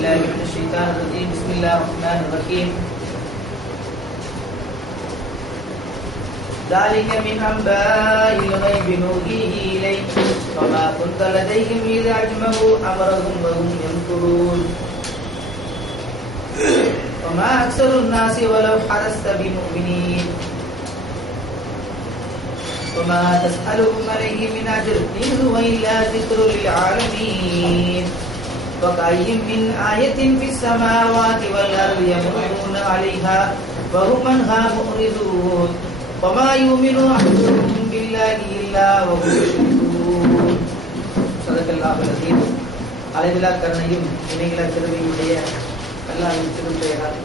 بالله من الشيطان الرجيم بسم الله الرحمن الرحيم ذلك من أنباء الغيب نوحيه إليك وما كنت لديهم إذا أجمعوا أمرهم وهم يمكرون وما أكثر الناس ولو حرصت بمؤمنين وما تسألهم عليه من أجر إن هو إلا ذكر للعالمين وكأي من آية في السماوات والأرض يمرون عليها وهم عنها معرضون وما يؤمن أحدهم بالله إلا وهم يشركون صدق الله العظيم. அளவிலா கருணையும் இணைகளா திருவையுடைய அல்லாஹ்வின் திருப்பெயரால்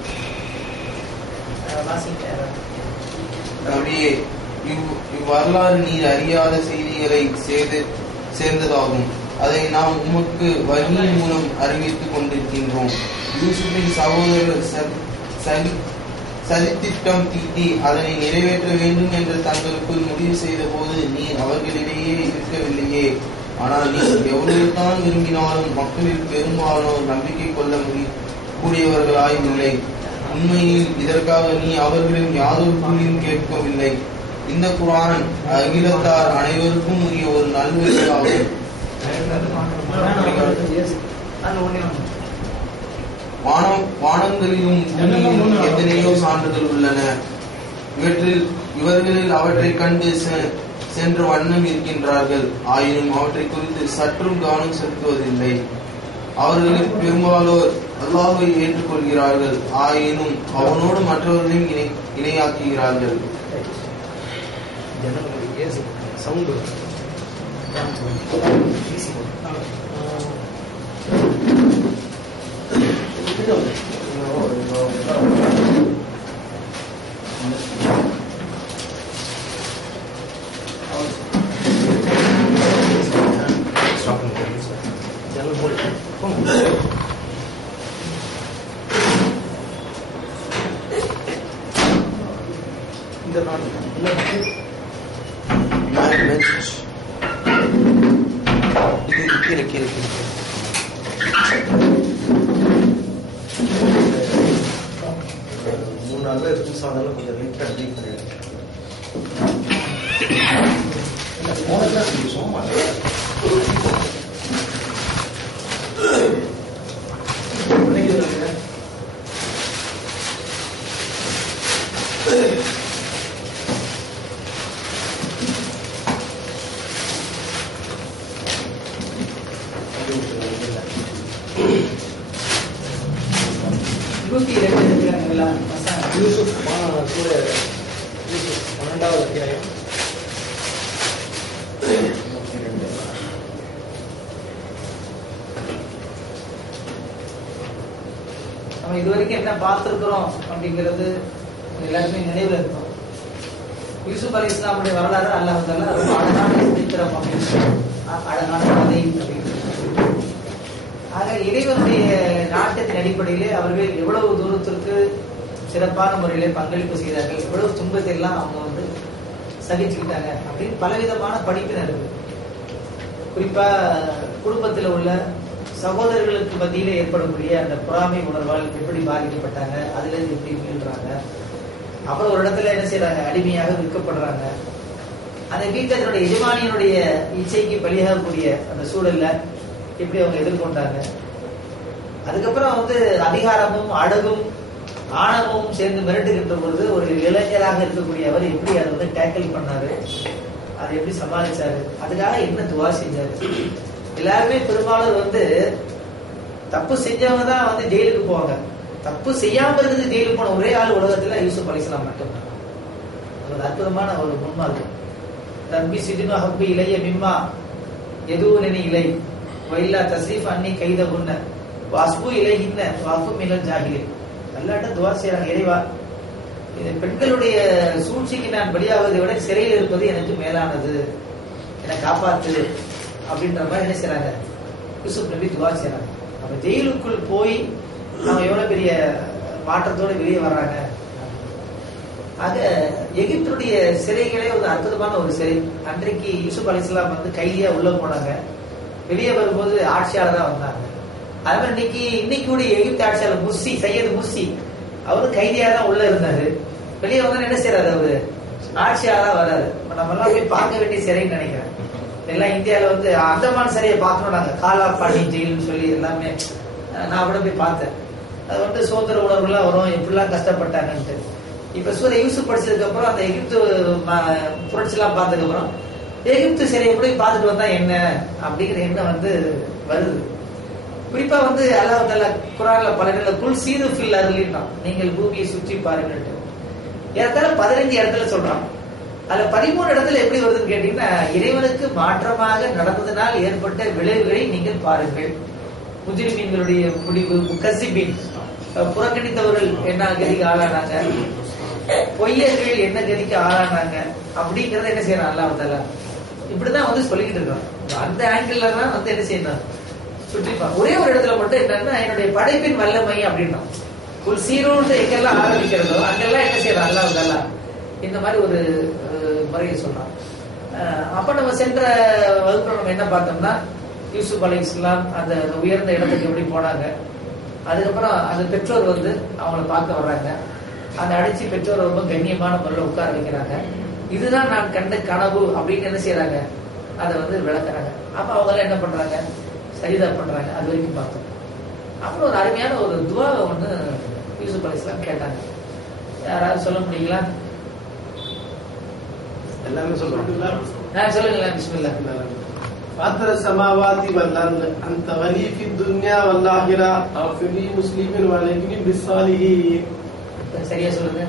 அப்படியே இவ்வரலாறு நீர் அறியாத செய்திகளை சேர்ந்ததாகும். அதை நாம் உமக்கு வஹீயின் மூலம் அறிவித்துக் கொண்டிருக்கின்றோம். யூசுஃபின் சகோதரர் சதித்திட்டம் தீட்டி அதனை நிறைவேற்ற வேண்டும் என்று தங்களுக்குள் முடிவு செய்த போது நீர் அவர்களிடையே இருக்கவில்லையே. ஆனால் நீ எவ்வளவுதான் விரும்பினாலும் மக்களில் பெரும்பாலோர் நம்பிக்கை கொள்ள கூடியவர்களாய் இல்லை. உண்மையில் இதற்காக நீ அவர்களின் யாதொரு கூலியும் கேட்கவில்லை. இந்த குர்ஆன் அகிலத்தார் அனைவருக்கும் உரிய ஒரு நல்வழியாகும். வானங்களிலும் பூமியிலும் எத்தனையோ சான்றுகள் உள்ளன. இவர்களில் அவற்றை கண்டு சென்ற வண்ணம் இருக்கின்றார்கள். ஆயினும் அவற்றை குறித்து சற்றும் கவனம் செலுத்துவதில்லை. அவர்களில் பெரும்பாலோர் அல்லாஹ்வை ஏற்றுக்கொள்கிறார்கள். ஆயினும் அவனோடு மற்றவர்களையும் இணையாக்குகிறார்கள். நம்ம இதுவரைக்கும் என்ன பார்த்திருக்கிறோம் அப்படிங்கிறது எல்லாருமே நினைவுல இருக்கும். யூசுப் அலைஹிஸ்ஸலாமுடைய வரலாறு அல்லாஹ் தஆலா ரொம்ப அழகான சரித்திரம் அழகான கதை அப்படின்னு. ஆக இறைவனுடைய நாட்டத்தின் அடிப்படையிலே அவர்கள் எவ்வளவு தூரத்திற்கு சிறப்பான முறையிலே பங்களிப்பு செய்தார்கள், எவ்வளவு துன்பத்தை எல்லாம் அவங்க சகிச்சுக்கிட்டாங்க அப்படின்னு பலவிதமான படிப்பினர் இருக்கு. குறிப்பா குடும்பத்தில் உள்ள சகோதரர்களுக்கு மத்தியிலே ஏற்படக்கூடிய அந்த பொறாமை உணர்வால் எப்படி பாதிக்கப்பட்டாங்க, அதுல இருந்து எப்படி மீள்றாங்க, அப்புறம் ஒரு இடத்துல என்ன செய்யறாங்க, அடிமையாக விற்கப்படுறாங்க. அந்த வீட்டில் அதனுடைய எஜமானியனுடைய இச்சைக்கு பலியாகக்கூடிய அந்த சூழல்ல எப்படி அவங்க எதிர்கொண்டாங்க. அதுக்கப்புறம் அதிகாரமும் அழகும் ஆணவமும் சேர்ந்து மிரட்டுகின்ற பொழுது ஒரு இளைஞராக இருக்கக்கூடிய அவர் எப்படி அதை டேக்கிள் பண்ணாரு, அதை எப்படி சமாளிச்சாரு, அதுக்காக என்ன துவா செஞ்சாரு. எல்லாருமே பெரும்பாலும் தப்பு செஞ்சவங்க தான் ஜெயிலுக்கு போவாங்க. தப்பு செய்யாம இருந்து ஜெயிலுக்கு போன ஒரே ஆள் உலகத்துல யூசுப் அலைஹிஸ்ஸலாம் மட்டும்தான். அது அற்புதமான ஒரு முன்மாதிரி. தம்பி சிஜ்னு ஹப்பி இலைய மிம்மா எதுவுனி இலை வைல்லா தஸ்ரீஃப் அன்னி கைத உன்ன வாஸ்பு இலைஹின்ன வாஃபு மினல் ஜாஹிலின். அல்லாஹ்ட்ட துஆ செய்றாங்க, இறைவா இந்த பெண்களுடைய சூழ்ச்சிக்கு நான் பலியாவதை விட சிறையில் இருப்பது எனக்கு மேலானது, என்னை காப்பாத்து அப்படின்ற மாதிரி என்ன செய்றாங்க, யூசுப் நபி துஆ செய்றாங்க. அப்ப ஜெயிலுக்குள் போய் அவங்க எவ்வளவு பெரிய மாற்றத்தோட வெளியே வர்றாங்க. ஆக எகிப்துடைய சிறைகளே ஒரு அற்புதமான ஒரு சிறை. அன்றைக்கு யூசுப் அலைஹிஸ்ஸலாம் கைதியா உள்ள போனாங்க, வெளியே வரும்போது ஆட்சியாளராக வந்தாங்க. அது மாதிரி இன்னைக்கு கூட எகிப்து ஆட்சியாளர் முர்சி, சையது முர்சி, அவரு கைதியா தான் உள்ள இருந்தாரு. வெளியே வந்து என்ன செய்யறாரு, அவரு ஆட்சியாளா வர்றாரு. நம்ம எல்லாம் போய் பார்க்க வேண்டிய சிறைன்னு நினைக்கிறேன். எல்லாம் இந்தியாவில வந்து அந்தமான் சிறையை பார்க்கணும் நாங்க, காலாப்பாடி ஜெயில்னு சொல்லி எல்லாமே நான் கூட போய் பார்த்தேன். அது வந்து சுதந்திர உணர்வுலாம் வரும், எப்படிலாம் கஷ்டப்பட்டாங்கன்ட்டு. இப்ப சூரிய யூசுப் படிச்சதுக்கு அப்புறம் அந்த எகிப்து புரட்சி எல்லாம் பார்த்ததுக்கு அப்புறம் எகிப்து சிறையை போய் பார்த்துட்டு வந்தா என்ன அப்படிங்கிற எண்ணம் வந்து வருது. குறிப்பா வந்து அல்லாஹ் தஆலா குர்ஆன்ல பல இடத்துல குல் சீரு ஃபில் அர்லின்றான், நீங்கள் பூமியை சுற்றி பாருங்கள்ட்டு. ஏறத்தாழ 15 இடத்துல சொல்றான். அதுல 13 இடத்துல எப்படி வருதுன்னு கேட்டீங்கன்னா, இறைவனுக்கு மாற்றமாக நடந்ததனால் ஏற்பட்ட விளைவுகளை நீங்கள் பாருங்கள். முஜ்ரிமீன்களுடைய முடிவு, முகஸிபீன் புறக்கணித்தவர்கள் என்ன கதிக்கு ஆளானாங்க, பொய்யர்கள் என்ன கதிக்கு ஆளானாங்க அப்படிங்கறத என்ன செய்யறான் அல்லாஹ் தஆலா இப்படிதான் வந்து சொல்லிக்கிட்டு இருக்கான். அந்த ஆங்கிள் தான் வந்து என்ன செய்யணும், சுற்றிப்பான். ஒரே ஒரு இடத்துல மட்டும் என்னன்னா, என்னுடைய படைப்பின் வல்லமை அப்படின்னா ஒரு சீரோன்னு எங்கெல்லாம் ஆரம்பிக்கிறதோ அங்கெல்லாம் என்ன செய்யறான் அல்லாஹ் தஆலா இந்த மாதிரி ஒரு முறையை சொல்றான். அப்ப நம்ம சென்ற வகுப்புல நம்ம என்ன பார்த்தோம்னா, யூசுப் அலைஹிஸ்ஸலாம் அந்த உயர்ந்த இடத்துக்கு எப்படி போனாங்க, அதுக்கப்புறம் அந்த பெற்றோர் வந்து அவங்கள பார்க்க வர்றாங்க, அந்த அடிச்சு பெற்றோர் ரொம்ப கண்ணியமான முறையில் உட்கார வைக்கிறாங்க. இதுதான் நான் கண்ட கனவு அப்படின்னு என்ன செய்யறாங்க, அதை வந்து விளக்குறாங்க. அப்ப அவங்க எல்லாம் என்ன பண்றாங்க, சரிதா பண்றாங்க. அது வரைக்கும் பார்த்தோம். அப்புறம் ஒரு அருமையான ஒரு துவாவை ஒண்ணு யூசுப் அலைஹிஸ்ஸலாம் கேட்டாங்க. யாராவது சொல்ல முடியுங்களா? எல்லாமே சொல்லுங்களா? சொல்லுங்களேன். பிஸ்மில்லாஹ். فاطر السماوات والارض انت ولي في الدنيا والاخره اغفر لي مسلمين والحقني بالصالحين. சரியா சொல்லுங்க.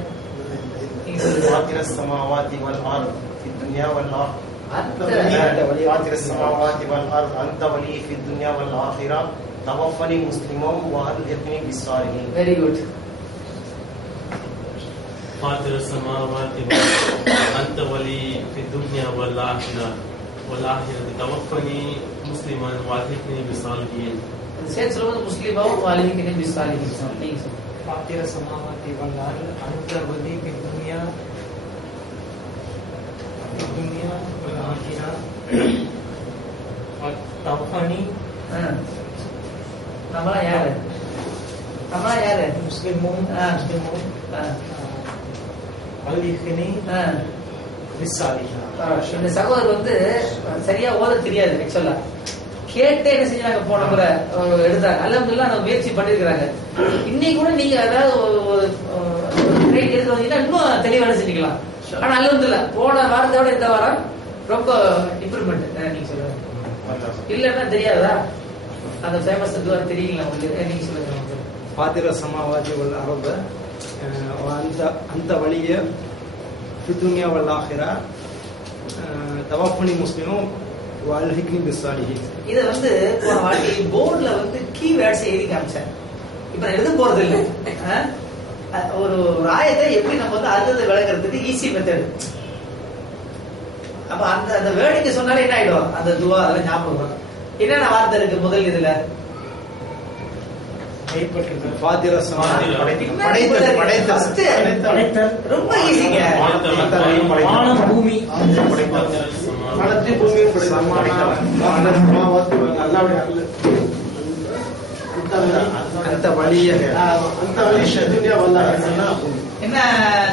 فاطر السماوات والارض في الدنيا والاخره انت ولي في الدنيا والاخره توفني مسلما والحقني بالصالحين. Very good. فاطر السماوات أنت ولي في الدنيا والآخرة توفني مسلما والحقني بالصالحين. சேத் சொல்லுங்க, முஸ்லிமாவும் வாலிஹினி பிஸ்ஸாலிஹீன். நீங்க சொல்லுங்க. فاطر السماوات والأرض أنت ولي في الدنيا والآخرة توفني நம்மளாம் யாரு مسلمون والحقني بالصالحين. இந்த சகோதரர் வந்து சரியா ஓத தெரியாது. ஆக்சுவலா கேட்டே என்ன செஞ்சாங்க, போன முறை எடுத்தாங்க. அல்ஹம்துலில்லாஹ் அந்த முயற்சி பண்ணிருக்காங்க. இன்னைக்கு கூட நீங்க அதாவது ட்ரெயின் எடுத்து வந்தீங்கன்னா இன்னும் தெளிவான செஞ்சுக்கலாம். ஆனா அல்ஹம்துலில்லாஹ் போன வாரத்தோட இந்த வாரம் ரொம்ப இம்ப்ரூவ்மெண்ட். நீங்க சொல்லுங்க. இல்லன்னா தெரியாதா அந்த ஃபேமஸ் துவா தெரியுங்களா உங்களுக்கு? நீங்க சொல்லுங்க. فاطر السماوات والأرض أنت ولي في الدنيا والآخرة توفني مسلما والحقني بالصالحين. இத வந்து போன வாட்டி போர்ட்ல வந்து கீவேர்ட்ஸ் எழுதி காமிச்சேன். இப்ப நான் எழுத போறது இல்ல. ஒரு ஆயத்தை எப்படி நம்ம வந்து அர்த்தத்தை விளக்குறதுக்கு ஈஸி மெத்தட். அப்ப அந்த வேர்டுக்கு சொன்னாலே என்ன ஆயிடும், அந்த துவா அதெல்லாம் ஞாபகம் வரும். என்னென்ன வார்த்தை இருக்கு முதல் இதுல? فاطر السماوات ரொம்ப ஈஸிங்க. வானம் பூமி அந்த வழிய என்ன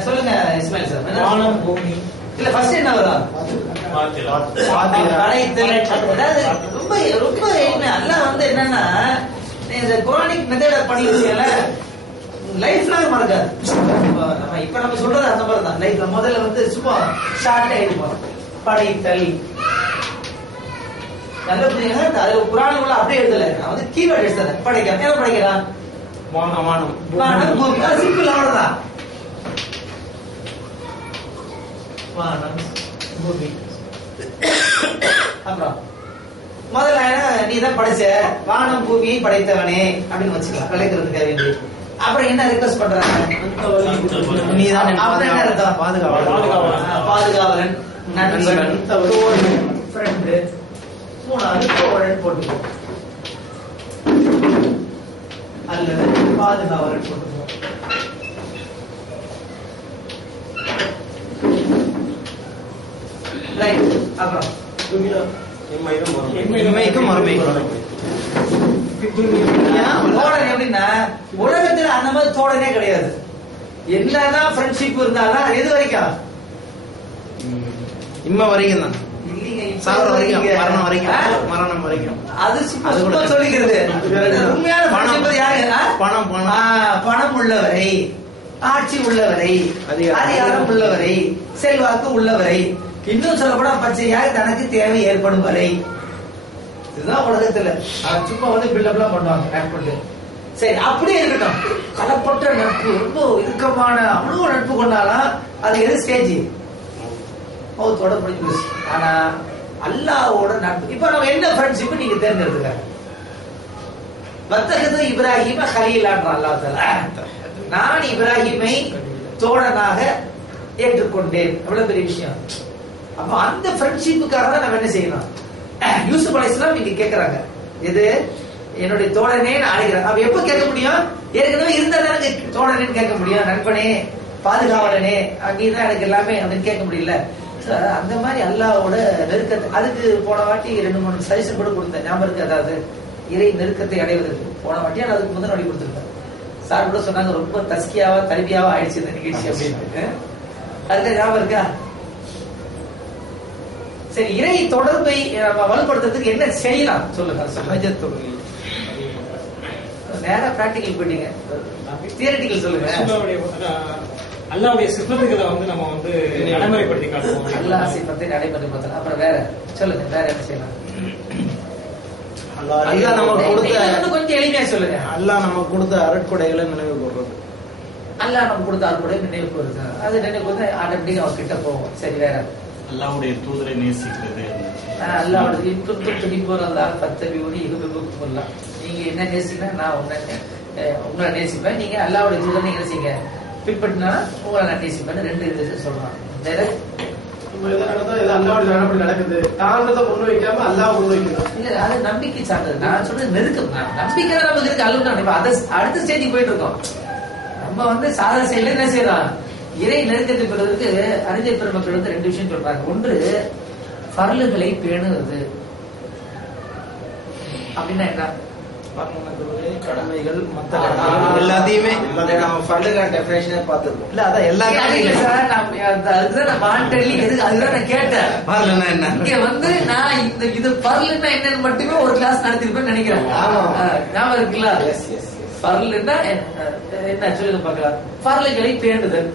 சொல்லுங்க இஸ்மாயில் சார்? வானம் பூமி இல்ல ஃபர்ஸ்ட் என்ன வரும்? அதாவது ரொம்ப ரொம்ப அல்லாஹ் வந்து என்னன்னா, இந்த குரானிக் மெத்தட பண்ணிருக்கீங்கல்ல, லைஃப் லாங் மறக்காது. இப்ப நம்ம சொல்றது அந்த மாதிரி தான். லைஃப்ல முதல்ல வந்து சும்மா ஷார்ட்டா எழுதுவோம், படைத்தல். நல்ல புரியுங்க. அது குரான் உள்ள அப்படியே எழுதல, நான் வந்து கீவேர்ட் எடுத்தேன். படைக்கலாம். என்ன படைக்கலாம்? வானம் வானம் பூமி. அது சிம்பிள், அவ்வளவுதான். வானம் பூமி. அப்புறம் முதல்ல நீ தான் படைச்ச, வானம் பூமியை படைத்தவனே அப்படின்னு வச்சுக்கலாம் விளைக்கிறதுக்காக வேண்டி. அப்புறம் என்ன ரிக்வெஸ்ட் பண்றாங்க? நீதான் அப்புறம் என்ன அர்த்தம்? பாதுகாவலன், நண்பன், ஃப்ரெண்டு, மூணாவது தோழன் போட்டுக்கோ, அல்லது பாதுகாவலன் போட்டுக்கோ. ரைட். அப்புறம் இம்மைக்கும் மறுமைக்கும் தோழன் எப்படின்னா உலகத்துல அந்த மாதிரி தோழனே கிடையாது. என்னதான் ஃப்ரெண்ட்ஷிப் இருந்தாலும் எது வரைக்கும்? இம்ம வரைக்கும் தான், இல்லைங்க, சாகுற வரைக்கும், மரணம் வரைக்கும், மரணம் வரைக்கும். அது சும்மா சொல்லிக்கிறது. உண்மையான ஃப்ரெண்ட்ஷிப் யாரு? பணம் பணம் உள்ளவரை, ஆட்சி உள்ளவரை, அதிகாரம் உள்ளவரை, செல்வாக்கு உள்ளவரை, இன்னும் சொல்லக்கூட பச்சையாக தனக்கு தேவை ஏற்படும் வரை. இதுதான் உலகத்துல சும்மா பில்டப்லாம் பண்ணுவாங்க நட்பு. சரி, அப்படியே இருக்கட்டும். களப்பட்ட நட்பு, ரொம்ப இறுக்கமான அவ்வளவு நட்பு கொண்டாலும் அது எது ஸ்டேஜ்? மௌத்தோட முடிஞ்சு போச்சு. ஆனா அல்லாஹ்வோட நட்பு, இப்ப நம்ம என்ன ஃப்ரெண்ட்ஷிப் நீங்க தேர்ந்தெடுத்துக்க. வத்தகது இப்ராஹிம கலீலான்றான் அல்லாஹ் தஆலா. நான் இப்ராஹிமை தோழனாக ஏற்றுக்கொண்டேன். எவ்வளவு பெரிய விஷயம். அப்ப அந்த ஃப்ரெண்ட்ஷிப்புக்காக தான் நம்ம என்ன செய்யணும்? யூசுப் அலைஹிஸ்ஸலாம் இங்க கேக்குறாங்க, எது என்னுடைய தோழனே நான் அழைக்கிறேன். அப்ப எப்ப கேட்க முடியும்? ஏற்கனவே இருந்தாலும் தோழனேன்னு கேட்க முடியும். நண்பனே, பாதுகாவலனே, அங்கேதான் எனக்கு எல்லாமே அப்படின்னு கேட்க முடியல. அந்த மாதிரி அல்லாஹ்வோட நெருக்கத்தை, அதுக்கு போன வாட்டி 2-3 சஜஷன் கூட கொடுத்தேன், ஞாபகம் இருக்கு. அதாவது இறை நெருக்கத்தை அடைவதற்கு போன வாட்டி அதுக்கு முதல் வாட்டி கொடுத்துருக்கேன். சார் கூட சொன்னாங்க ரொம்ப தஸ்கியாவா தர்பியாவா ஆயிடுச்சு இந்த நிகழ்ச்சி அப்படின்னு. அதுக்கு ஞாபகம் இருக்கா? சரி, இறை தொடர்பை வலுப்படுத்துறதுக்கு என்ன செய்யலாம் சொல்லுங்க. நேரா பிராக்டிகல் போயிட்டீங்க, தியரிட்டிக்கல் சொல்லுங்க. அல்லாஹ்வுடைய சிஃபத்துகளை நம்ம நடைமுறைப்படுத்தி காட்டுவோம். அல்லாஹ் சிஃபத்தை நடைமுறைப்படுத்தலாம். அப்புறம் வேற சொல்லுங்க, வேற என்ன செய்யலாம்? அல்லாஹ் நமக்கு கொடுத்த, கொஞ்சம் எளிமையா சொல்லுங்க. அல்லாஹ் நமக்கு கொடுத்த அருட்கொடைகளை நினைவு கூறுறது. அல்லாஹ் நமக்கு கொடுத்த அருட்கொடை நினைவு கூறுது. அது நினைவு கூர்ந்து ஆட்டோமேட்டிக்கா அவர் கிட்ட போவோம். சரி, வேற? அல்லாஹ்வுடைய தூதரை நேசிக்கிறது. அல்லாஹ்வுடைய இன்புக்கு துணிப்போறதா பத்தபியூனி இருபுக்கும் சொல்லலாம். நீங்க என்ன நேசிக்கணும், நான் உங்களை நேசிப்பேன். நீங்க அல்லாஹ்வுடைய தூதரை நீங்க நேசிங்க, பின்பற்றினா உங்களை நான் நேசிப்பேன். 2 இது சொல்றான். வேற நடக்குது தாண்டதை முன் வைக்காம அல்லாஹ் முன் வைக்கணும். இல்ல, அது நம்பிக்கை சார்ந்தது. நான் சொல்றது நெருக்கம். நம்பிக்கை தான் நமக்கு இருக்கு. அல்ல அதை அடுத்த ஸ்டேஜுக்கு போயிட்டு இருக்கோம். நம்ம சாதாரண செயல என்ன செய்யலாம்? இறை நெருக்கத்தை பெறுவதற்கு அறிஞர் பெருமக்கள் 2 விஷயம் சொல்றாங்க. ஒன்று, ஃபர்லுகளை பேணுவது. அப்படின்னா என்ன? கடமைகள், மத்த எல்லாத்தையுமே நம்ம ஃபர்லுக்கான டெஃபினேஷனே பார்த்திருக்கோம். இல்ல அதான் எல்லா அதுதான் நான் வாண்டட்லி அதுதான் நான் கேட்டேன். ஃபர்லுனா என்ன? இங்க நான் இது ஃபர்லுன்னா என்னன்னு மட்டுமே ஒரு கிளாஸ் நடத்திருப்பேன்னு நினைக்கிறேன். ஞாபகம் இருக்குல்ல? ஃபர்லுன்னா என்ன சொல்லுங்க பார்க்கலாம். ஃபர்லுகளை பேணுதல்.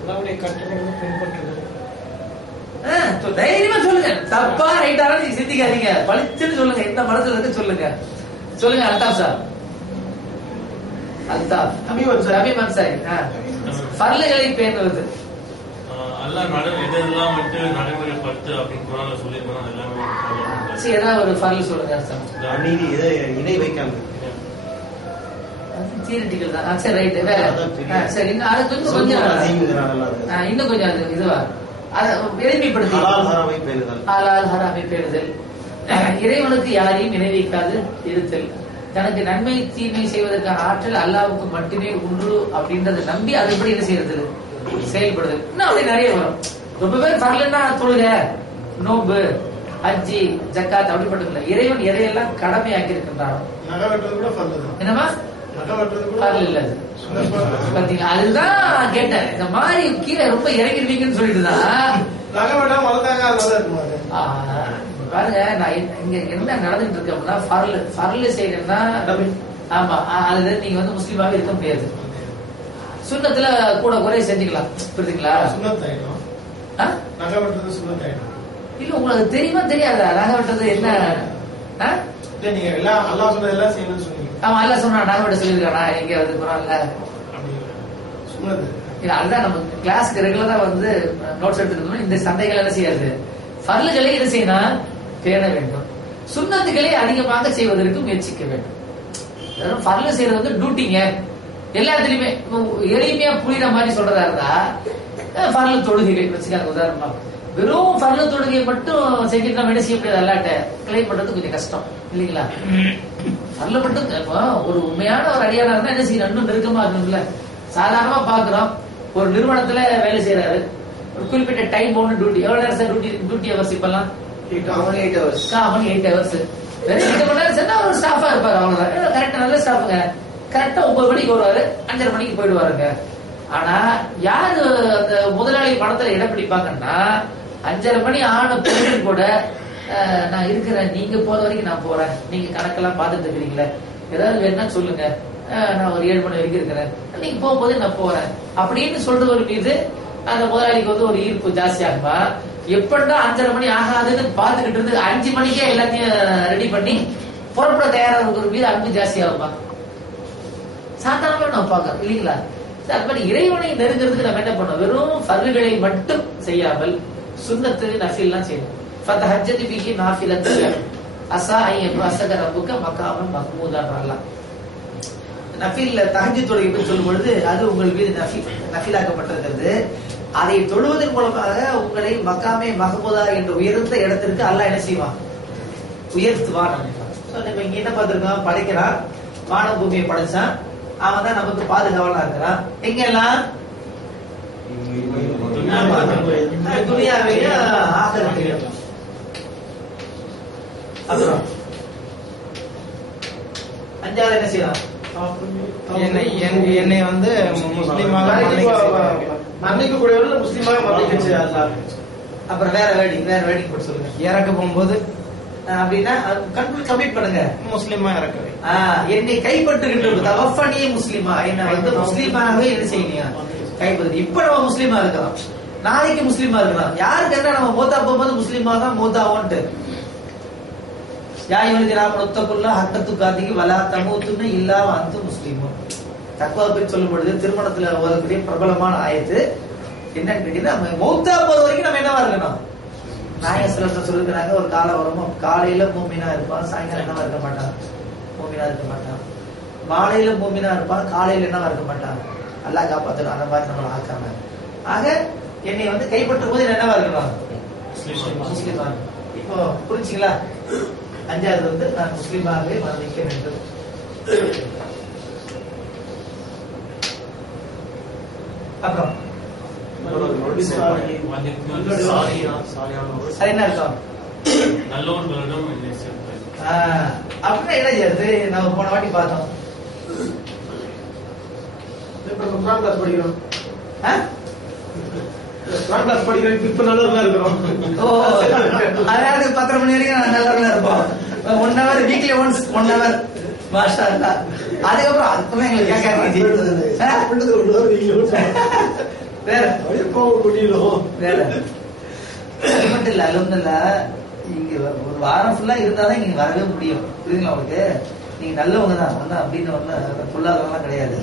அல்லாஹ்வுடைய கட்டளைகளை பின்பற்றுவது. தைரியமா சொல்லுங்க. தப்பா ரைட்டான நீங்க சிந்திக்காதீங்க. பளிச்சுன்னு சொல்லுங்க. எந்த மனசுல இருக்கு சொல்லுங்க. சொல்லுங்க அல்தாப் சார். அல்தாப் அபிமன் சார். ஃபர்லுகளை பேணுவது. அல்லாஹ் இதெல்லாம் நடைமுறைப்படுத்து அப்படின்னு குர்ஆன்ல சொல்லிருக்காங்க. எல்லாமே சரி, ஏதாவது ஒரு ஃபர்ல் சொல்லுங்க. அநீதி இணை வைக்காம தியரிட்டிக்கல் தான். சரி, ரைட். வேற? சரி, அது கொஞ்சம் இன்னும் கொஞ்சம் இதுவா எளிமைப்படுத்தி ஹலால் ஹராமை பேணுதல். இறைவனுக்கு யாரையும் நினைவிக்காது இருத்தல். தனக்கு நன்மை தீமை செய்வதற்கான ஆற்றல் அல்லாஹ்வுக்கு மட்டுமே உண்டு அப்படின்றத நம்பி அதுபடி என்ன செய்யறது? செயல்படுதல். இன்னும் அப்படி நிறைய வரும். ரொம்ப பேர் ஃபர்லுன்னா தொழுகை, நோன்பு, ஹஜ்ஜி, ஜக்காத் அப்படிப்பட்டது. இறைவன் எதையெல்லாம் கடமையாக்கி இருக்கின்றானோ. என்னமா இல்ல, பாத்தீங்களா? அதுதான் கேட்டேன். இந்த மாதிரி கீழே ரொம்ப இறங்கிருவீங்கன்னு சொல்லிட்டுதான் பாருங்க. நான் இங்க என்ன நடந்துட்டு இருக்கு அப்படின்னா, ஃபர்லு செய்யறேன்னா, ஆமா, அதுல நீங்க முஸ்லீமாவே இருக்க முடியாது. சுன்னத்துல கூட குறை செஞ்சுக்கலாம். புரியுதுங்களா? இல்ல, உங்களுக்கு தெரியுமா தெரியாதா நகை வெட்டுறது என்ன? நீங்க எல்லாம் அல்லாஹ் சொன்னதெல்லாம் செய்யணும்னு சொன்னீங்க. ஆமா, அல்லாஹ் சொன்னா நகை வெட்ட சொல்லிருக்கானா? எங்க குர்ஆன்ல சொன்னது இல்ல. அதுதான் நம்ம கிளாஸ்க்கு ரெகுலரா நோட்ஸ் எடுத்துக்கணும். இந்த சந்தைகள் என்ன செய்யாது? ஃபர்லுகளை என்ன செய்யணும்? பேண வேண்டும். சுன்னத்துகளை அதிகமாக செய்வதற்கு முயற்சிக்க வேண்டும். ஃபர்லு செய்யறது டியூட்டிங்க. எல்லாத்துலயுமே எளிமையா புரியுற மாதிரி சொல்றதா இருந்தா ஃபர்லு தொழுகைகள் வச்சுக்காங்க. உதாரணமா வெறும் ஃபர்லு தொழுகையை மட்டும் செஞ்சுட்டு நம்ம என்ன செய்ய முடியாது? அல்லாட்ட கிளைம் பண்றது கொஞ்சம் கஷ்டம் இல்லைங்களா? ஃபர்லு மட்டும் ஒரு உண்மையான ஒரு அடியாரா இருந்தா என்ன செய்யணும்? இன்னும் நெருக்கமா இருக்கணும்ல. சாதாரணமா பாக்குறோம், ஒரு நிறுவனத்துல வேலை செய்யறாரு, ஒரு குறிப்பிட்ட டைம் ஒன்று டியூட்டி. எவ்வளவு நேரம் சார் டியூட்டி ஹவர்ஸ்? இப்பெல்லாம் காமன் 8 ஹவர்ஸ். வெறும் 8 மணி நேரம் சொன்னா ஒரு ஸ்டாஃபா இருப்பாரு, அவ்வளவுதான். கரெக்டா நல்ல ஸ்டாஃபுங்க. கரெக்டா 9 மணிக்கு வருவாரு, 5:30 மணிக்கு போயிடுவாருங்க. ஆனா யாரு அந்த முதலாளி பணத்துல இடம் பிடிப்பாங்கன்னா 5:30 மணி ஆன பிறகு கூட நான் இருக்கிறேன், நீங்க போற வரைக்கும் நான் போறேன், நீங்க கணக்கெல்லாம் பார்த்துட்டு இருக்கிறீங்களே, ஏதாவது வேணா சொல்லுங்க, நான் ஒரு 7 மணி வரைக்கும் இருக்கிறேன், நீங்க போகும்போது நான் போறேன் அப்படின்னு சொல்றவர் மீது அந்த முதலாளிக்கு வந்து ஒரு ஈர்ப்பு ஜாஸ்தி ஆகுமா? எப்படா 5:30 மணி ஆகாதுன்னு பார்த்துக்கிட்டு இருந்து 5 மணிக்கே எல்லாத்தையும் ரெடி பண்ணி புறப்பட தயாராக மீது அன்பு ஜாஸ்தி ஆகுமா? சாதாரணமா நம்ம பார்க்கறோம் இல்லைங்களா? அது மாதிரி இறைவனை நெருங்கிறதுக்கு நம்ம என்ன பண்ணோம்? வெறும் ஃபர்களை மட்டும் செய்யாமல் சுன்னத்து நஃபில்லாம் செய்யணும். ஃபதஹஜ்ஜத் பிஹி நாஃபிலத்தன் அஸா அன் யபஅஸக ரப்புக மகாமன் மஹ்மூதான். நஃபில் தஹஜ்ஜுத் தொழுகை பற்றி சொல்லும் பொழுது அது உங்கள் மீது நஃபிலாக்கப்பட்டிருக்கிறது. அதை தொழுவதன் மூலமாக உங்களை மகாமே மஹ்மூதா என்ற உயர்ந்த இடத்திற்கு அல்லாஹ் என்ன செய்வான்? உயர்த்துவான். நம்ம இங்க என்ன பார்த்திருக்கோம்? படைக்கிறான், வான பூமியை படைச்சான், அவன் தான் நமக்கு பாதுகாவலா இருக்கிறான். எங்கெல்லாம்? துனியாவையும் ஆகிரத்தையும். அப்புறம் 5வது என்ன செய்யலாம்? என்னை வந்து முஸ்லீமாக மன்னிக்க கூடியவர்கள் முஸ்லீமாக மன்னிக்க செய்யலாம். அப்புறம் வேற வேடிங் போட்டு சொல்லுங்க. இறக்க போகும்போது அப்படின்னா கண்ட்ரோல் கமிட் பண்ணுங்க, முஸ்லீமா இறக்கவே. என்னை கைப்பற்றுகின்றது தவஃபனி முஸ்லிமா, என்ன வந்து முஸ்லீமாகவே என்ன செய்யணும்? கைப்பற்று. இப்ப நம்ம முஸ்லீமா இருக்கிறோம், நாளைக்கு முஸ்லீமா இருக்கிறோம். யாருக்கு என்ன நம்ம மூத்தா போகும்போது முஸ்லீமா தான் மூத்தாவோன்ட்டு. யாயுலா ஹக்கத்து காதிக்கு வலா தமூத்துன்னு இல்லாம அந்த முஸ்லீமும் தக்வா பற்றி சொல்லும் பொழுது திருமணத்துல ஓதக்கூடிய பிரபலமான ஆயத்து என்னன்னு கேட்டீங்கன்னா, மௌத்தா போற வரைக்கும் நம்ம என்னவா இருக்கணும்? நாயகத்துல சொல்லிருக்கிறாங்க, ஒரு காலம் வரும், காலையில மூமினா இருப்பான், சாயங்காலம் என்னவா இருக்க மாட்டான்? மூமினா இருக்க மாட்டான். மாலையில மூமினா இருப்பான், காலையில என்னவா இருக்க மாட்டான்? அல்லாஹ் காப்பாத்தணும். அந்த மாதிரி நம்மளை ஆக்காம. ஆக என்னை வந்து கைப்பற்றும் போது என்னவா இருக்கணும்? முஸ்லீமா. இப்போ புரிஞ்சுங்களா? 5வது வந்து நான் முஸ்லீமாகவே மரணிக்க வேண்டும். அப்புறம் என்ன அர்த்தம்? நல்லவர்களிடம் என்னை சேர்ப்பேன். அப்படின்னா என்ன செய்யறது? நம்ம போன வாட்டி பார்த்தோம். குர்ஆன் கிளாஸ் படிக்கிறோம், குர்ஆன் கிளாஸ் படிக்கிறோம், இப்ப நல்லவர்களா இருக்கிறோம். அதாவது 10 மணி வரைக்கும் நான் நல்லவர்களா இருப்போம். 1 hour வீக்லி ஒன்ஸ் 1 hour. மாஷா அல்லாஹ். அதுக்கப்புறம் அதுக்குமே எங்களுக்கு கேட்காதீங்க. வேற வேற மட்டும் இல்ல, அல்ஹம்துலில்லாஹ் இங்க ஒரு வாரம் ஃபுல்லா இருந்தாதான் இங்க வரவே முடியும். புரியுதுங்களா உங்களுக்கு? நீங்க நல்லவங்க தான் வந்தா அப்படின்னு ஒண்ணு பொல்லாதவங்கலாம் கிடையாது.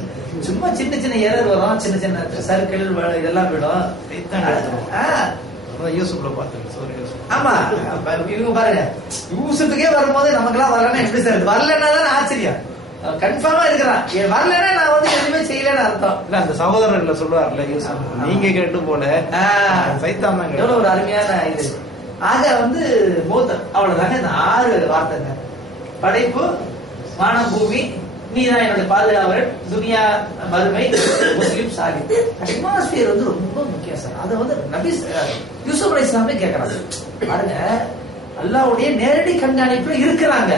சும்மா சின்ன சின்ன ஏரர் வரும், சின்ன சின்ன சர்க்கிள் இதெல்லாம் விடும். யூசுப்ல பார்த்தேன். ஆமா, இவங்க பாருங்க, யூசுஃபுக்கே வரும்போது நமக்கெல்லாம் வரலன்னா எப்படி சார்? வரலன்னா தான் ஆச்சரியம். கன்ஃபார்மா இருக்கிறான். வரலன்னா நான் வந்து எதுவுமே செய்யலன்னு அர்த்தம். இல்ல அந்த சகோதரர்ல சொல்லுவார்ல யூசுப், நீங்க கேட்டு போல சைத்தான் தான். எவ்வளவு ஒரு அருமையான இது. ஆக வந்து மூத்தம் அவ்வளவுதாங்க. இந்த 6 வார்த்தைங்க. படைப்பு, வானம், பூமி, நீதான் என்னுடைய பாதுகாவலர், துனியா மறுமை, முஸ்லிம் சாலி. அட்மாஸ்பியர் வந்து ரொம்ப முக்கியம் சார். அதை வந்து நபி யூசுப் அலைஹிஸ்ஸலாமே கேட்கறாங்க. பாருங்க, அல்லாஹ்வுடைய நேரடி கண்காணிப்புல இருக்கிறாங்க.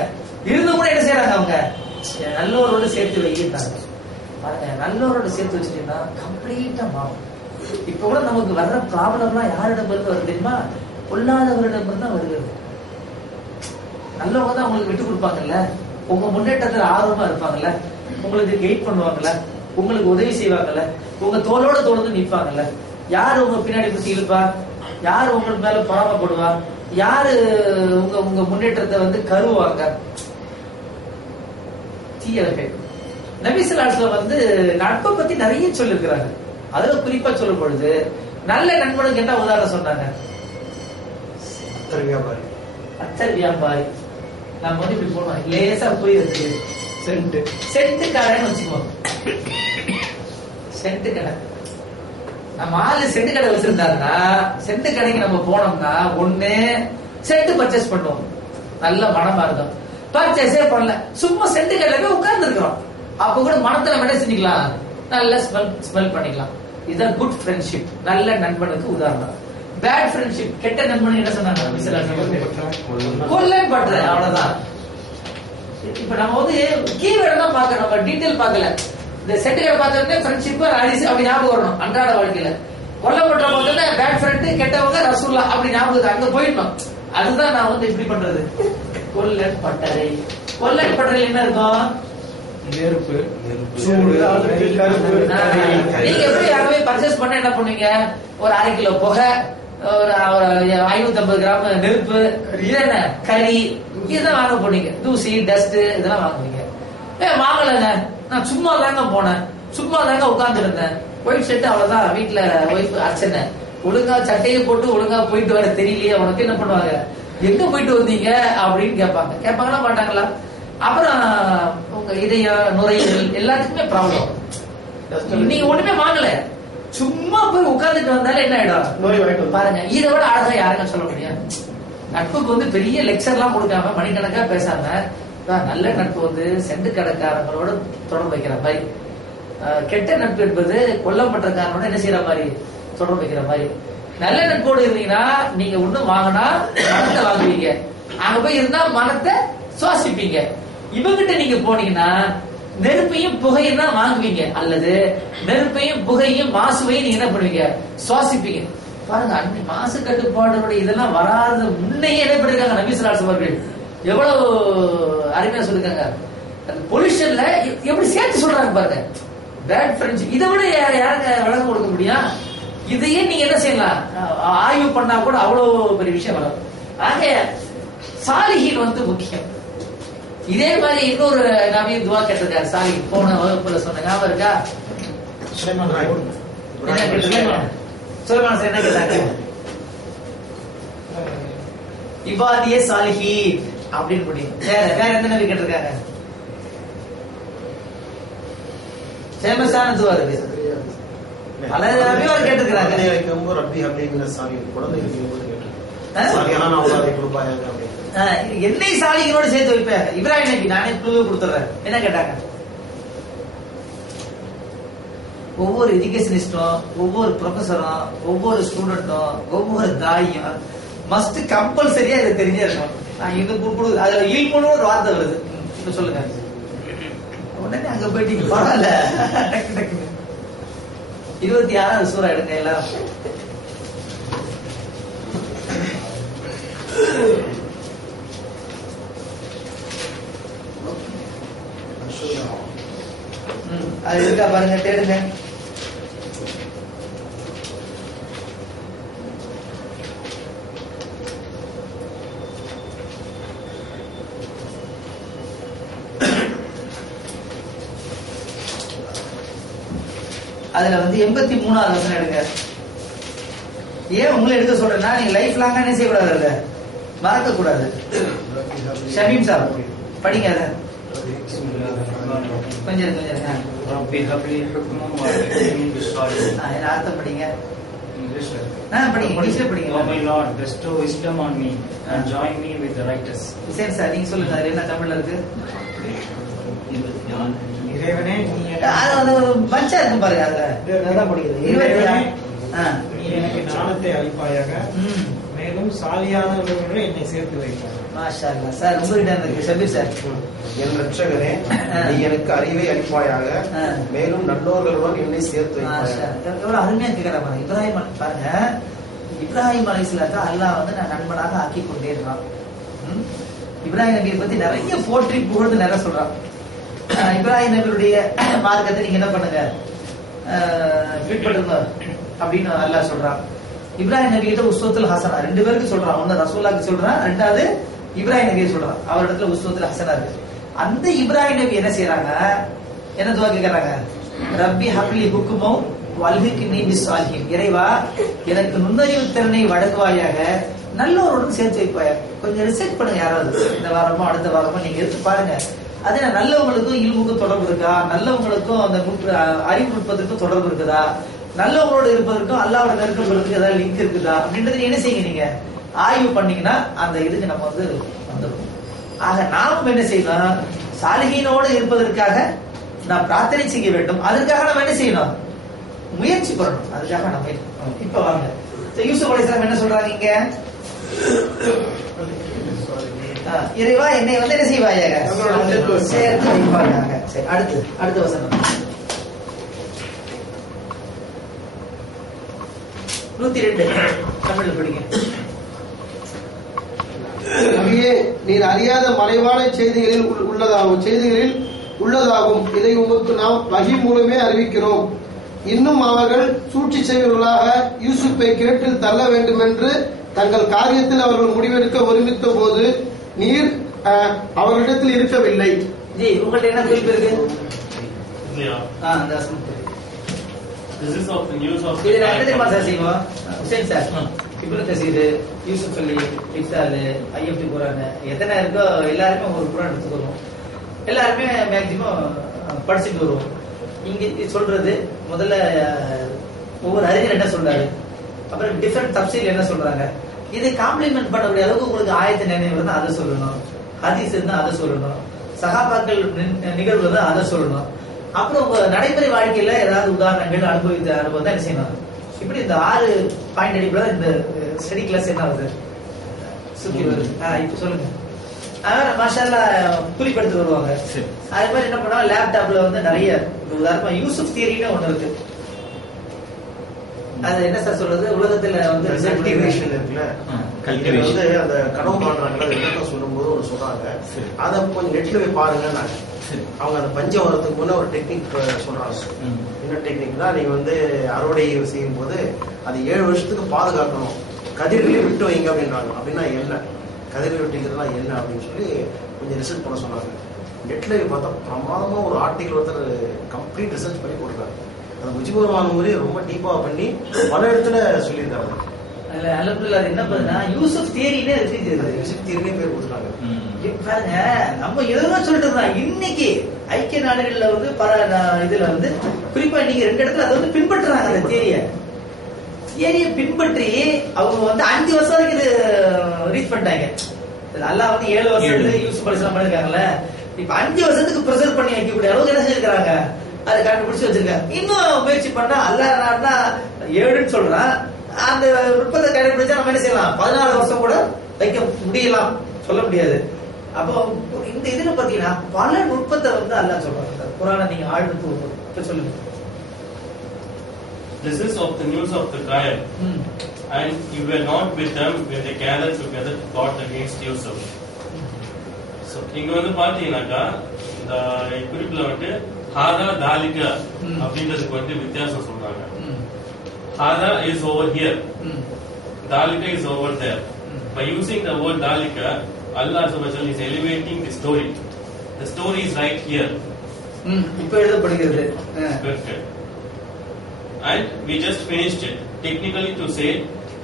இருந்து கூட என்ன செய்யறாங்க? அவங்க நல்லோரோட சேர்த்து வைக்கிறாங்க. பாருங்க, நல்லோரோட சேர்த்து வச்சுட்டீங்கன்னா கம்ப்ளீட்டா மாறும். இப்ப கூட நமக்கு வர்ற ப்ராப்ளம்லாம் யாரிடம் இருந்து வருது தெரியுமா? பொல்லாதவரிடம் இருந்து தான் வருகிறது. நல்லவங்க தான் உங்களுக்கு விட்டு கொடுப்பாங்கல்ல, உங்க முன்னேற்றத்துல ஆர்வமா இருப்பாங்கல்ல, உங்களுக்கு கைட் பண்ணுவாங்கல்ல, உங்களுக்கு உதவி செய்வாங்கல்ல, உங்க தோளோட தோடு நிற்பாங்கல்ல. யாரு உங்க பின்னாடி பிடிச்சி இழுப்பா? யாரு உங்களுக்கு மேல பொறாமப்படுவா? யாரு உங்க முன்னேற்றத்தை வந்து கருவாங்க? தீயவர்கள். நபி ஸல்லல்லாஹு அலைஹி வஸல்லம் வந்து நட்பை பத்தி நிறைய சொல்லிருக்கிறாங்க. அதுல குறிப்பா சொல்லும் பொழுது நல்ல நண்பனுக்கு என்ன உதாரணம் சொன்னாங்க? அத்தர் வியாபாரி. நம்ம வந்து இப்படி போனோம், லேசா போய் இருக்கு சென்ட் கடைன்னு வச்சுக்கோங்க. சென்ட் கடை, நம்ம ஆளு சென்ட் கடை வச்சிருந்தாருன்னா, சென்ட் கடைக்கு நம்ம போனோம்னா ஒண்ணு சென்ட் பர்ச்சேஸ் பண்ணுவோம், நல்ல மனமா இருக்கும். பர்ச்சேஸே பண்ணல, சும்மா சென்ட் கடையில உட்கார்ந்து இருக்கிறோம். அப்ப கூட மனத்துல என்ன செஞ்சுக்கலாம்? நல்ல ஸ்மெல் பண்ணிக்கலாம். இதுதான் குட் ஃப்ரெண்ட்ஷிப், நல்ல நண்பனுக்கு உதாரணம். பேட் ஃப்ரெண்ட்ஷிப், கெட்ட நண்பன் என்ன சொன்னாங்க? கொல்லன் பண்ற, அவ்வளவுதான். இப்ப நம்ம வந்து கீவேர்டு தான் பார்க்கணும், நம்ம டீடைல் பார்க்கல. இந்த செட்டுகளை பார்த்தோம்னா ஃப்ரெண்ட்ஷிப் அப்படி ஞாபகம் வரணும் அன்றாட வாழ்க்கையில. கொல்லப்பட்ட பார்த்தோம்னா பேட் ஃப்ரெண்ட், கெட்டவங்க ரசூல்லா அப்படி ஞாபகம் அங்க போயிடணும். அதுதான் நான் வந்து இப்படி பண்றது. கொல்லன் பட்டறை, கொல்லன் பட்டறை என்ன இருக்கும்? நெருப்பு, நீங்க எப்படி யாருமே பர்ச்சேஸ் பண்ண என்ன பண்ணுவீங்க? ஒரு 1/2 கிலோ புகை, ஒரு 550 கிராம் நெருப்பு, இது என்ன கறி, இதுதான் வாங்க போனீங்க. தூசி டஸ்ட் இதெல்லாம் வாங்குவீங்க. வாங்கலங்க, நான் சும்மா தாங்க போனேன், சும்மா தாங்க உட்கார்ந்து இருந்தேன். ஒயிட் ஷர்ட் அவ்வளவுதான், வீட்டுல ஒய்ஃப் அர்ச்சனை, ஒழுங்கா சட்டையை போட்டு ஒழுங்கா போயிட்டு வர தெரியலையே உனக்கு, என்ன பண்ணுவாங்க? எங்க போயிட்டு வந்தீங்க அப்படின்னு கேட்பாங்க. கேட்பாங்களா மாட்டாங்களா? அப்புறம் உங்க இதய நுரையீரல் எல்லாத்துக்குமே ப்ராப்ளம். நீங்க ஒண்ணுமே வாங்கல, சும்மா போய் உட்கார்ந்துட்டு வந்தாலே என்ன ஆயிடும் பாருங்க. இதை விட அழகா யாருங்க சொல்ல முடியும்? நட்புக்கு வந்து பெரிய லெக்சர் எல்லாம் கொடுக்காம மணிக்கணக்கா பேசாம, நல்ல நட்பு வந்து செண்டு கடைக்காரங்களோட தொடர்பு வைக்கிற மாதிரி, கெட்ட நட்பு என்பது கொல்லப்பட்டக்காரனோட என்ன செய்யற மாதிரி தொடர்பு வைக்கிற மாதிரி. நல்ல நட்போடு இருந்தீங்கன்னா நீங்க ஒண்ணும் வாங்கினா மனத்தை வாங்குவீங்க, அங்க போய் இருந்தா மனத்தை சுவாசிப்பீங்க. இவங்கிட்ட நீங்க போனீங்கன்னா நெருப்பையும் புகையும் தான் வாங்குவீங்க, அல்லது நெருப்பையும் புகையும் மாசுவையும் நீங்க என்ன பண்ணுவீங்க? சுவாசிப்பீங்க. பாருங்க, அன்னை மாசு கட்டுப்பாடுடைய இதெல்லாம் வராத முன்னையே என்ன பண்ணிருக்காங்க நபி ஸல்லல்லாஹு அலைஹி வஸல்லம் எவ்வளவு அருமையா சொல்லிருக்காங்க. பொல்யூஷன்ல எப்படி சேர்த்து சொல்றாங்க பாருங்க. பேட் ஃப்ரெண்ட்ஸ் இதை விட யாருங்க விளக்கம் கொடுக்க முடியும்? இதையே நீங்க என்ன செய்யலாம், ஆய்வு பண்ணா கூட அவ்வளவு பெரிய விஷயம் வரும். ஆக சாலிஹீன் வந்து முக்கியம். இதே மாதிரி இன்னொரு நபி துவா கேட்டிருக்காரு சாலிஹ், போன வகுப்புல சொன்ன ஞாபகம் இருக்கா? சுலைமான் என்ன கேட்டாங்க? இபாதியே சாலிஹீன் அப்படின்னு முடியும். வேற எந்த நபி கேட்டிருக்காங்க? ஃபேமஸான துவா இருக்கு, பல நபிமார் கேட்டிருக்காங்க. ரப்பி அப்படிங்கிற சாமி குழந்தை என்னை சாலிகளோட சேர்த்து வைப்பேன். இப்ராஹிம் நபி நானே க்ளூ கொடுத்துறேன். என்ன கேட்டாங்க? ஒவ்வொரு எஜுகேஷனிஸ்டும், ஒவ்வொரு ப்ரொஃபஸரும், ஒவ்வொரு ஸ்டூடெண்ட்டும், ஒவ்வொரு தாயும் மஸ்ட் கம்பல்சரியா இதை தெரிஞ்சே இருக்கணும். நான் இது அதுல ஈல்முன்னு ஒரு வார்த்தை வருது, இப்ப சொல்லுங்க. உடனே அங்க போயிட்டீங்க, பரவாயில்ல. 26வது சூரா எடுங்க எல்லாரும். அது இருக்கா பாருங்க, தேடுங்க. அதுல வந்து 83வது வசனம் எடுங்க. ஏன் உங்களை எடுக்க சொல்றேன்னா, நீங்க லைஃப் லாங்கா என்ன செய்யக்கூடாது, அதுல மறக்க கூடாது. ஷமீம் சார் படிங்க அதை கொஞ்சம் அர்த்தம் படிங்க. இங்கிலீஷ்ல படிங்க. Oh my Lord, bestow wisdom on me and join me with the righteous. சரி சார், நீங்க சொல்லுங்க. அது என்ன தமிழ்ல இருக்கு? இறைவனே நீ பச்சா இருக்கு பாருங்க, அதுல படிக்கிறது. நீ எனக்கு ஞானத்தை அளிப்பாயாக, மேலும் சாலியானவர்களோடு என்னை சேர்த்து வைப்பாய். மாஷா அல்லாஹ். சார் உங்ககிட்ட இருக்கு ஷபீர் சார். என் ரட்சகரே, நீ எனக்கு அறிவை அளிப்பாயாக, மேலும் நல்லோர்களுடன் என்னை சேர்த்து வைப்பாயாக. எவ்வளவு அருமையா கேட்கிறாங்க இப்ராஹிம் பாருங்க. இப்ராஹிம் அலைஹிஸ்ஸலாத்தை அல்லாஹ் வந்து நான் நண்பனாக ஆக்கி கொண்டே இருக்கான். இப்ராஹிம் நபியை பத்தி நிறைய போற்றி புகழ்ந்து நிறைய சொல்றான். இப்ராஹிம் நபியுடைய மார்க்கத்தை நீங்க என்ன பண்ணுங்க, பின்பற்றுங்க அப்படின்னு அல்லாஹ் சொல்றான். இப்ராஹிம் நபி கிட்ட உஸ்வத்துல் ஹசனா 2 பேருக்கு சொல்றான். ஒன்னு ரசூலுல்லாஹ்க்கு சொல்றான், ரெண்டாவது இப்ராஹிம் நபியை சொல்றான். அவரிடத்துல உஸ்வத்துல் ஹசனா இருக்கு. அந்த இப்ராஹிம் நபி என்ன செய்யறாங்க, என்ன துவா கேக்குறாங்க? ரப்பி ஹப்லி ஹுக்மௌ வல்ஹிக்னி பிஸ்ஸாலிஹீன். இறைவா, எனக்கு நுண்ணறிவு திறனை வழங்குவாயாக, நல்லவருடன் சேர்த்து வைப்பாயாக. கொஞ்சம் ரிசர்ச் பண்ணுங்க, யாராவது இந்த வாரமோ அடுத்த வாரமோ நீங்க எடுத்து பாருங்க. அதே நல்லவங்களுக்கும் இல்முக்கும் தொடர்பு இருக்கா, நல்லவங்களுக்கும் அந்த அறிவு நுட்பத்திற்கும் தொடர்பு இருக்குதா, நல்லவங்களோட இருப்பதற்கும் அல்லாவோட நெருக்கம் பெறதுக்கு ஏதாவது லிங்க் இருக்குதா அப்படின்றது என்ன செய்யுங்க, நீங்க ஆய்வு பண்ணீங்கன்னா அந்த இதுக்கு நம்ம வந்து வந்துடும். ஆக நாமும் என்ன செய்யணும், சாலிஹீனோடு இருப்பதற்காக நாம் பிரார்த்தனை செய்ய வேண்டும். அதற்காக நம்ம என்ன செய்யணும், முயற்சி பண்ணணும். அதுக்காக நம்ம இப்ப வாங்க யூசுப் அலைஹிஸ்ஸலாம் என்ன சொல்றாங்க இங்க? இறைவா என்னை வந்து என்ன செய்வாயாக? சேர்த்து வைப்பாயாக. சரி, அடுத்த வசனம் 102 தமிழ்ல படிங்க. நபியே, நீர் அறியாத மறைவான செய்திகளில் உள்ளதாகும் இதை உமக்கு நாம் வஹி மூலமே அறிவிக்கிறோம். இன்னும் அவர்கள் சூழ்ச்சி செய்வர்களாக யூசுப்பை கிணற்றில் தள்ள வேண்டும் என்று தங்கள் காரியத்தில் அவர்கள் முடிவெடுக்க ஒருமித்த போது நீர் அவர்களிடத்தில் இருக்கவில்லை. ஜி, உங்கள்ட்ட என்ன குறிப்பு இருக்கு? இல்லையா? அந்த வசனம். This is of the news of இது என்ன தெரியுமா சார் செய்வோம்? ஹுசைன் சார், இப்னு கசீர், யூசுப் அலி, இக்ஸால், ஐஎஃப்டி குரான் எத்தனை இருக்கோ எல்லாருமே ஒரு குரான் எடுத்துக்கிறோம். எல்லாருமே மேக்சிமம் படிச்சுட்டு வருவோம். இங்க சொல்றது முதல்ல ஒவ்வொரு அறிஞர் என்ன சொல்றாரு, அப்புறம் டிஃபரெண்ட் தப்சீல் என்ன சொல்றாங்க. இது காம்ப்ளிமெண்ட் பண்ணக்கூடிய அளவுக்கு உங்களுக்கு ஆயத்த நினைவு இருந்தா அதை சொல்லணும், ஹதீஸ் இருந்தா அதை சொல்லணும், சஹாபாக்கள் நிகழ்வு தான் அதை சொல்லணும். அப்புறம் உங்க நடைமுறை வாழ்க்கையில ஏதாவது உதாரணங்கள் அனுபவித்த அனுபவம் தான் என்ன செய்யணும். இப்படி இந்த 6 பாயிண்ட் அடிப்படையில் இந்த ஸ்டடி கிளாஸ் என்ன ஆகுது சுத்தி வருது. இப்ப சொல்லுங்க. மாஷால்லா குறிப்பெடுத்து வருவாங்க. அதே மாதிரி என்ன பண்ணுவாங்க, லேப்டாப்ல வந்து நிறைய உதாரணமா யூசுப் தியரின்னு ஒண்ணு இருக்கு. அது என்ன சார் சொல்றது, உலகத்துல வந்து கல்டிவேஷன் இருக்குல்ல, கல்டிவேஷன் வந்து அந்த கனவு காண்றாங்க சொல்லும்போது ஒன்று சொல்றாங்க. அதை கொஞ்சம் நெட்ல போய் பாருங்க. அவங்க அந்த பஞ்சம் வரதுக்கு முன்ன ஒரு டெக்னிக் சொல்றாங்க. என்ன டெக்னிக்னா, நீங்க வந்து அறுவடை செய்யும் போது அது 7 வருஷத்துக்கு பாதுகாக்கணும், கதிரிலே விட்டு வைங்க அப்படின்றாங்க. அப்படின்னா என்ன, கதிரில் விட்டுக்கிறதுனா என்ன அப்படின்னு சொல்லி கொஞ்சம் ரிசர்ச் பண்ண சொன்னாங்க. நெட்ல பார்த்தா பிரமாதமா ஒரு ஆர்டிகல் ஒருத்தர் கம்ப்ளீட் ரிசர்ச் பண்ணி கொடுக்குறாங்க. அது முஜிபுர் ரஹ்மான் முறை ரொம்ப டீப்பா பண்ணி பல இடத்துல சொல்லியிருக்காங்க. அல்ஹம்துலில்லாஹ். என்ன பண்ணுனா யூசுப் தியரினே இருக்கு, யூசுப் தியரினே பேர் கொடுத்தாங்க. பாருங்க, நம்ம எதுவும் சொல்லிட்டு இருக்கோம். இன்னைக்கு ஐக்கிய நாடுகள்ல வந்து பல இதுல வந்து குறிப்பா இன்னைக்கு 2 இடத்துல அதை வந்து பின்பற்றுறாங்க. அந்த தியரியை பின்பற்றி அவங்க வந்து 5 வருஷம் வரைக்கும் இது ரீச் பண்ணிட்டாங்க. அல்லாஹ் வந்து 7 வருஷத்துல யூசுப் அலைஹிஸ்ஸலாம் பண்ணிருக்காங்கல்ல, இப்ப 5 வருஷத்துக்கு ப்ரிசர்வ் பண்ணி வைக்கக்கூடிய அளவுக்கு என்ன செஞ்சிருக்காங்க, அதை கண்டுபிடிச்சு வச்சிருக்காங்க. இன்னும் முயற்சி பண்ணா அல்லாஹ் நாடுனா 7ன்னு சொல்றான். அந்த நுட்பத்தை கண்டுபிடிச்சா நம்ம என்ன செய்யலாம், 14 வருஷம் கூட வைக்க முடியலாம், சொல்ல முடியாது. அப்போ இந்த இதுல பாத்தீங்கன்னா பல நுட்பத்தை வந்து அல்லாஹ் சொல்றாங்க. குர்ஆனை நீங்க ஆழ்ந்து சொல்லுங்க. This is of the news of the trial, and you were not with them when they gathered together to plot against Yusuf. So இங்க வந்து பாத்தீங்கன்னாக்கா இந்த குறிப்புல வந்து ஹாதா தாலிகா அப்படின்றதுக்கு வந்து வித்தியாசம் சொல்றாங்க. ஹாதா is over here, தாலிகா is over there. By using the word dalika, Allah subhanahu is elevating the story. The story is right here. இப்ப எழுதப்படுகிறது. Perfect. And we just finished it. Technically to say,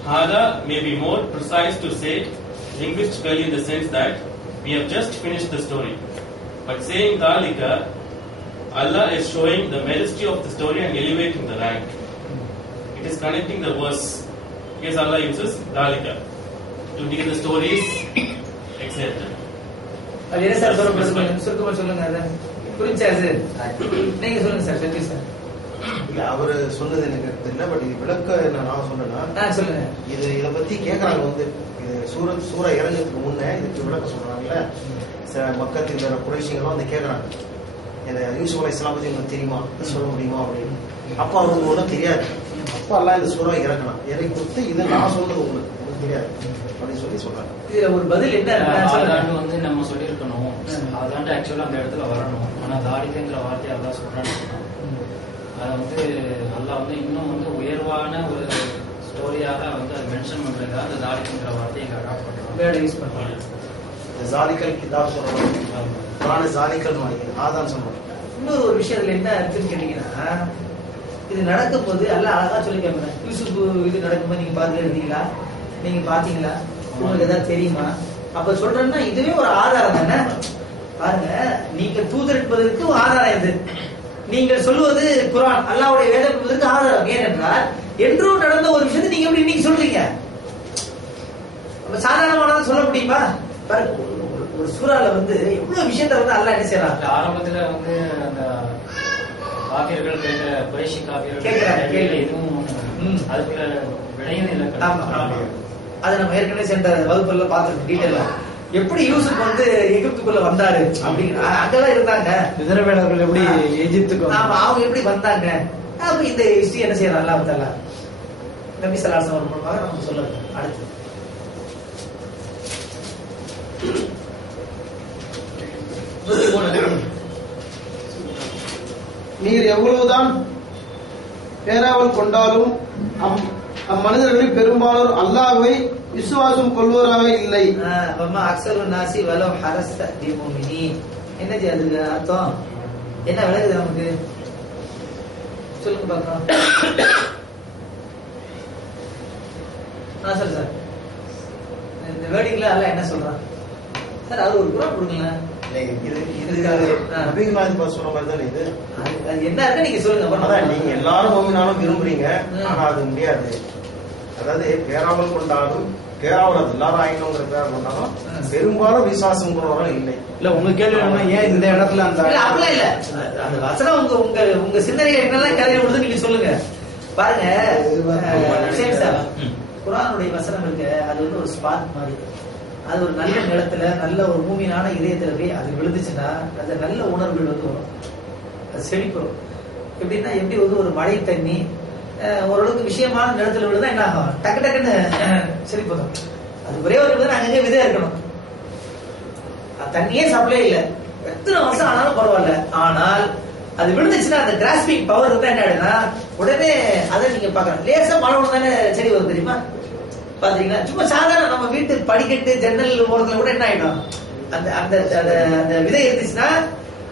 hada may be more precise to say linguistically in the sense that we have just finished the story. But saying dalika, Allah is showing the majesty of the story and elevating the rank. It is connecting the verse. Yes, Allah uses dalika to make the stories etc. அது என்ன sir சுருக்கமா சொல்லுங்க. அதை புரிஞ்சா sir? நீங்க சொல்லுங்க sir. சரி sir. இல்ல, அவரு சொன்னது எனக்கு தெரியல. பட் இது விளக்க நான் சொன்னேன்னா சொல்லுங்க. இதை பத்தி கேட்கறாங்க. வந்து இது சூரா இறங்கிறதுக்கு முன்னே இதுக்கு விளக்க சொல்றாங்கல்ல, மக்கள் வேற குறைஷிகள்லாம் வந்து கேட்கறாங்க, இந்த யூசுப் அலைஹிஸ்ஸலாம் பத்தி உங்களுக்கு தெரியுமா, சொல்ல முடியுமா அப்படின்னு. அப்ப அவங்களுக்கு ஒன்றும் தெரியாது. அப்ப எல்லாம் இந்த சூறா இறக்கி கொடுத்து இது நான் சொல்றது உங்களுக்கு தெரியாது அப்படின்னு சொல்லி சொல்றாங்க. இதுல ஒரு பதில் என்ன வந்து நம்ம சொல்லியிருக்கணும், அதாண்டு ஆக்சுவலா அந்த இடத்துல வரணும். ஆனா தாரிகங்கிற வார்த்தையை அல்லாஹ் சொல்றான்னு சொன்னான். அதை வந்து அல்லாஹ் வந்து இன்னும் வந்து உயர்வான ஒரு ஸ்டோரியாக வந்து அதை மென்ஷன் பண்றதுக்காக அந்த தாரிகங்கிற வார்த்தையை இங்க அடாப்ட் பண்றாங்க, யூஸ் பண்றாங்க. ஜாலிக்கல் கிதாப் சொல்றாங்க, குர்ஆன் ஜாலிக்கல் ஆதான் சொல்றாங்க. இன்னொரு ஒரு விஷயத்துல என்ன இருக்குன்னு கேட்டீங்கன்னா, இது நடக்கும் போது எல்லாம் அழகா சொல்லி கேட்பேன். யூசுப் இது நடக்கும்போது நீங்க பார்த்து எழுதிங்களா, நீங்க பாத்தீங்களா, உங்களுக்கு ஏதாவது தெரியுமா? அப்ப சொல்றேன்னா இதுவே ஒரு ஆதாரம் தானே. பாருங்க, நீங்க தூதர் என்பதற்கு ஒரு ஆதாரம் இது. நீங்கள் சொல்லுவது குர்ஆன் அல்லாஹ்வுடைய வேதம் என்பதற்கு ஆதாரம். ஏனென்றால் என்றும் நடந்த ஒரு விஷயத்தை நீங்க எப்படி இன்னைக்கு சொல்றீங்க? சாதாரணமானதான் சொல்ல முடியுமா? பாருங்க, ஒரு சூறால வந்து எவ்வளவு விஷயத்த வந்து அல்லாஹ் என்ன செய்யறாங்க. ஆரம்பத்துல வந்து அந்த காபியர்கள் கேட்கிற குறைஷி காபியர்கள் கேட்கிறாங்க, எதுவும் அதுக்குள்ள விடையும் இல்லை. ஆமா அது நம்ம ஏற்கனவே சென்ற வகுப்புல பார்த்துருக்கோம் டீட்டெயிலா. எப்படி யூசுப் வந்து எகிப்துக்குள்ள வந்தாரு அப்படிங்கிற அங்கெல்லாம் இருந்தாங்க. இஸ்ரவேலர்கள் எப்படி எகிப்துக்கு ஆமா அவங்க எப்படி வந்தாங்க அப்ப இந்த ஹிஸ்டரி என்ன செய்யறாங்க அல்லாஹ் தஆலா நபி ஸல்லல்லாஹு அலைஹி வஸல்லம் மூலமாக நமக்கு சொல்லுங்க. அடுத்து நீர் எவ்வளவுதான் பேராவல் கொண்டாலும் அம்மனிதர்களில் பெரும்பாலோர் அல்லாஹ்வை விசுவாசம் கொள்வோராக இல்லை. என்னது அதுக்கு அர்த்தம் என்ன விளக்குது நமக்கு சொல்லுங்க பார்க்கலாம். சார் சார் இந்த வேர்டிங்ல அல்ல என்ன சொல்றான் சார் அது ஒரு குரான் கொடுங்களேன். என்ன இருக்கு நீங்க சொல்லுங்க. நீங்க எல்லாரும் மோமினாலும் விரும்புறீங்க, ஆனா அது முடியாது. அதாவது பேராவல் கொண்டாலும் பேராவல் எல்லாரும் ஆயிட்டோங்கிற பேர் கொண்டாலும் பெரும்பாலும் விசுவாசம் கொண்டவர்கள் இல்லை. இல்ல உங்க கேள்வி ஏன் இந்த இடத்துல அந்த அப்படிலாம் இல்ல அந்த வசனம் உங்க உங்க உங்க சிந்தனை என்னெல்லாம் கேள்வி கொடுத்து நீங்க சொல்லுங்க. பாருங்க குரானுடைய வசனம் இருக்கு, அது வந்து ஒரு ஸ்பார்க் மாதிரி. அது ஒரு நல்ல நிலத்துல நல்ல ஒரு பூமியான இதயத்துல போய் அது விழுந்துச்சுன்னா அந்த நல்ல உணர்வுகள் வந்து வரும், அது செழிப்படும். எப்படின்னா எப்படி வந்து ஒரு மழை தண்ணி ஓரளவுக்கு விஷயமான நிலத்துல விழுந்தா என்ன ஆகும், டக்கு டக்குன்னு செழிப்படும். அது ஒரே ஒரு விதை அங்கங்கே விதையா இருக்கணும், தண்ணியே சப்ளை இல்லை, எத்தனை வருஷம் ஆனாலும் பரவாயில்ல. ஆனால் அது விழுந்துச்சுன்னா அந்த கிராஸ்பிங் பவர் இருந்தா என்ன ஆயிடுனா உடனே அதை நீங்க பாக்கலாம். லேசா மழை விழுந்தானே செடி வரும் தெரியுமா பாத்தீங்கன்னா. சும்மா சாதாரண நம்ம வீட்டு படிக்கட்டு ஜன்னல் ஓரத்துல கூட என்ன ஆயிடும், அந்த அந்த அந்த விதை இருந்துச்சுன்னா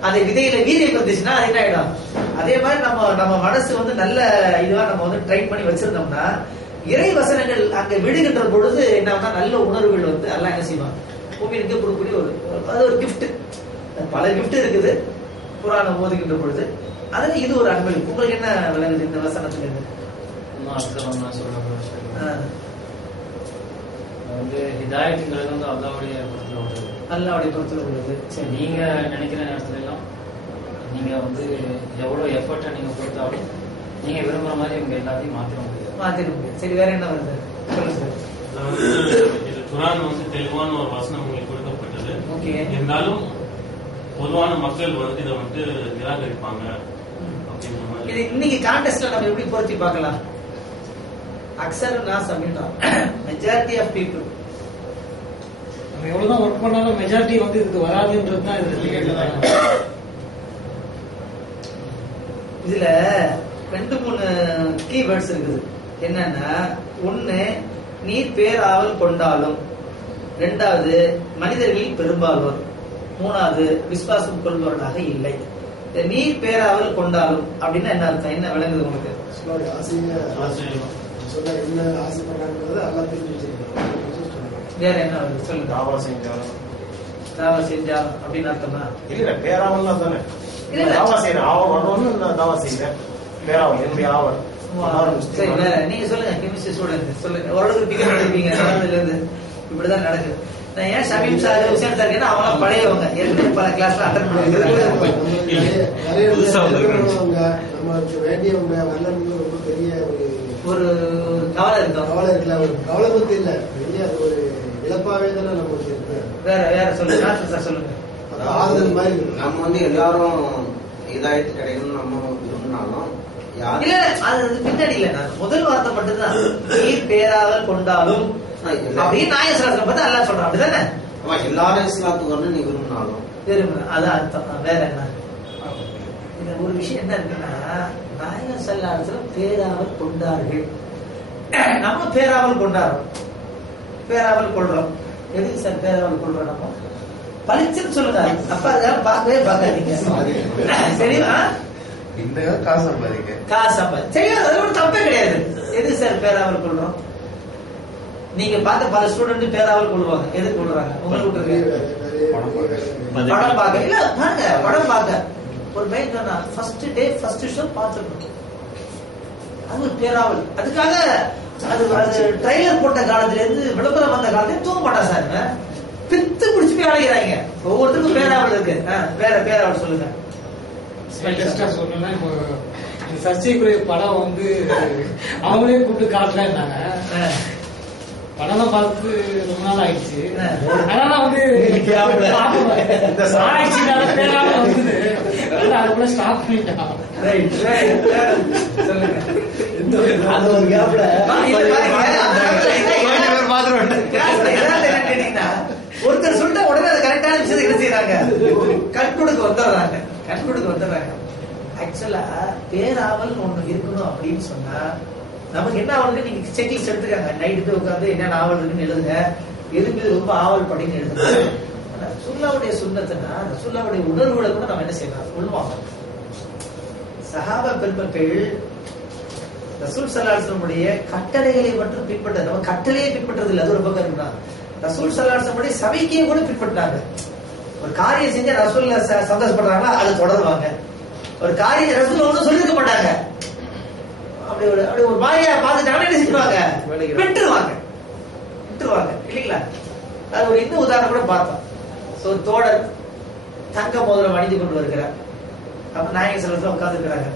அந்த விதையில வீரியம் இருந்துச்சுன்னா அது என்ன ஆயிடும். அதே மாதிரி நம்ம மனசு வந்து நல்ல இதுவா நம்ம வந்து ட்ரைன் பண்ணி வச்சிருந்தோம்னா இறை வசனங்கள் அங்க விழுகின்ற பொழுது என்ன நல்ல உணர்வுகள் வந்து எல்லாம் என்ன செய்வான் பூமிக்கு கொடுக்கக்கூடிய ஒரு அது ஒரு கிஃப்ட். பல கிஃப்ட் இருக்குது குர்ஆனை ஓதுகின்ற பொழுது. அதுல இது ஒரு அன்பளிப்பு. உங்களுக்கு என்ன விளங்குது இந்த வசனத்துல இருந்து? வந்து ஹிதாயத்துங்கிறது வந்து அல்லாஹ்வுடைய பொறுத்துல உள்ளது, அல்லாஹ்வுடைய பொறுத்துல உள்ளது. சரி, நீங்க நினைக்கிற நேரத்துல எல்லாம் நீங்க வந்து எவ்வளவு எஃபர்ட்டை நீங்க கொடுத்தாலும் நீங்க விரும்புற மாதிரி உங்க எல்லாத்தையும் மாத்திர முடியாது. சரி, வேற என்ன வருது சொல்லுங்க சார். இது குர்ஆன் வந்து தெளிவான ஒரு வசனம் உங்களுக்கு கொடுக்கப்பட்டது. இருந்தாலும் பொதுவான மக்கள் வந்து இதை வந்து நிராகரிப்பாங்க அப்படிங்கிற மாதிரி. இது இன்னைக்கு கான்டெஸ்ட்ல நம்ம எப்படி பொருத்தி பார்க்கலாம்? அக்ஸர் நாஸ் அப்படின்னா மெஜாரிட்டி ஆஃப் பீப்புள் நம்ம எவ்வளவுதான் ஒர்க் பண்ணாலும் மெஜாரிட்டி வந்து இதுக்கு வராதுன்றது தான் இதுல 2-3 கீவேர்ட்ஸ் இருக்குது. என்னன்னா ஒண்ணு நீர் பேராவல் கொண்டாலும், 2வது மனிதர்களில் பெரும்பாலோர், 3வது விசுவாசம் கொள்பவர்களாக இல்லை. நீர் பேராவல் கொண்டாலும் அப்படின்னா என்ன அர்த்தம், என்ன விளங்குது உங்களுக்கு? வேற என்ன சொல்லுங்க. தாவா செஞ்சாலும் தாவா செஞ்சாலும் அப்படின்னு அர்த்தமா? இல்ல பேராவல் தான் தானே. தாவா செய்யறேன், ஆவல் வரணும்னு நான் தாவா செய்யறேன். பேராவல் என்னுடைய ஆவல். சரி, வேற நீங்க சொல்லுங்க. கெமிஸ்ட்ரி ஸ்டூடெண்ட் சொல்லுங்க. ஓரளவுக்கு டிக்கெட் எடுப்பீங்க இருந்து இப்படிதான் நடக்குது. நான் ஏன் ஷமீம் சார் ஹுசேன் சார் கேட்டா அவங்க பழையவங்க, ஏற்கனவே பல கிளாஸ்ல அட்டெண்ட் பண்ணிருக்காங்க. நமக்கு வேண்டியவங்க வரலன்னு ரொம்ப பெரிய ஒரு கவலை இருக்கும். கவலை இருக்குல்ல, ஒரு கவலை பத்தி இல்ல, பெரிய ஒரு இழப்பாவே தானே நமக்கு இருக்கு. வேற வேற சொல்லுங்க சார், சொல்லுங்க. ஆறுதல் மாதிரி நம்ம வந்து எல்லாரும் இதாயிட்டு கிடைக்கணும்னு நம்ம விரும்பினாலும் இல்ல அது பின்னாடி இல்ல, நான் முதல் வார்த்தை மட்டும்தான் நீர் பேராவல் கொண்டாலும் அப்படின்னு நாயசராசனை பத்தி அல்லா சொல்றான். அப்படிதானே? எல்லாரும் இஸ்லாத்துக்கு வரணும் நீ விரும்பினாலும் விரும்புற அதான் அர்த்தம். வேற என்ன ஒரு விஷயம் என்ன இருக்குன்னா, நாயகர் ஸல்லல்லாஹு அலைஹி வஸல்லம் பேராவல் கொண்டார்கள், நம்ம பேராவல் கொண்டாடுறோம். பேராவல் கொள்றோம். எதுக்கு சார் பேராவல் கொள்றோம்? நம்ம பளிச்சுன்னு சொல்லுங்க. அப்ப அதெல்லாம் பார்க்கவே பார்க்காதீங்க. சரியா? இந்த காசு சம்பாதிக்க சரி, அது ஒரு தப்பே கிடையாது. எது சார் பேராவல் கொள்றோம்? நீங்க பார்த்த பல ஸ்டூடெண்ட் பேராவல் கொள்வாங்க. எது கொள்றாங்க? உங்களுக்கு படம் பார்க்க இல்ல, பாருங்க படம் பார்க்க ஒரு பைக் தானா ஃபர்ஸ்ட் டே ஃபர்ஸ்ட் ஷோ பார்த்துருக்கோம். அது ஒரு பேராவல். அதுக்காக அது ட்ரைலர் போட்ட காலத்துல இருந்து விளம்பரம் வந்த காலத்துல தூங்க மாட்டா சார், பித்து பிடிச்சு போய் அழைக்கிறாங்க. ஒவ்வொருத்தருக்கும் பேராவல் இருக்கு. வேற பேராவல் சொல்லுங்க. சொல்லணும்னா இப்போ சர்ச்சைக்குரிய படம் வந்து அவங்களே கூப்பிட்டு காட்டலன்னாங்க. படம் பார்த்து ரொம்ப நாள் ஆயிடுச்சு. அதனால வந்து ஆராய்ச்சிக்கான பேராம வந்தது. அதுக்குள்ள ஸ்டாப் பண்ணிட்டான். ஒருத்தர் சொல்லிட்ட உடனே அது கரெக்டான விஷயத்தை என்ன செய்யறாங்க, கண்கொடுக்க வந்துடுறாங்க. ஆக்சுவலா பேராவல் ஒண்ணு இருக்கணும் அப்படின்னு சொன்னா நமக்கு என்ன ஆவல், நீங்க செக்லிஸ்ட் எடுத்துக்காங்க. நைட்டு உட்காந்து என்ன நாவல் இருக்குன்னு எழுதுங்க, எதுக்கு ரொம்ப ஆவல் படின்னு எழுதுங்க. ரசூலுல்லாஹ்வுடைய சுன்னத்துனா ரசூலுல்லாஹ்வுடைய உணர்வுகளை கூட நம்ம என்ன செய்யலாம், உள்வாங்க. சஹாபா பெருமக்கள் ரசூல் ஸல்லல்லாஹு அலைஹி வஸல்லம் கட்டளைகளை மட்டும் பின்பற்ற, நம்ம கட்டளையே பின்பற்றது இல்லை, அது ஒரு பக்கம் இருக்குன்னா ரசூல் ஸல்லல்லாஹு அலைஹி வஸல்லம் சபைக்கே கூட பின்பற்றாங்க. ஒரு காரியம் செஞ்ச ரசூல் சந்தோஷப்படுறாங்களா அதை தொடருவாங்க. ஒரு காரியம் ரசூல் ஒன்றும் சொல்லிருக்க மாட்டாங்க, அப்படி ஒரு மாயா பார்த்துட்டாங்கன்னா என்ன செய்வாங்க, விட்டுருவாங்க இல்லைங்களா. அது ஒரு இந்த உதாரணம் கூட பார்த்தோம். ஒரு தோழர் தங்க மோதிரம் அணிந்து கொண்டு வருகிறார். அப்ப நாயக செல்வத்துல உட்கார்ந்து இருக்கிறாங்க.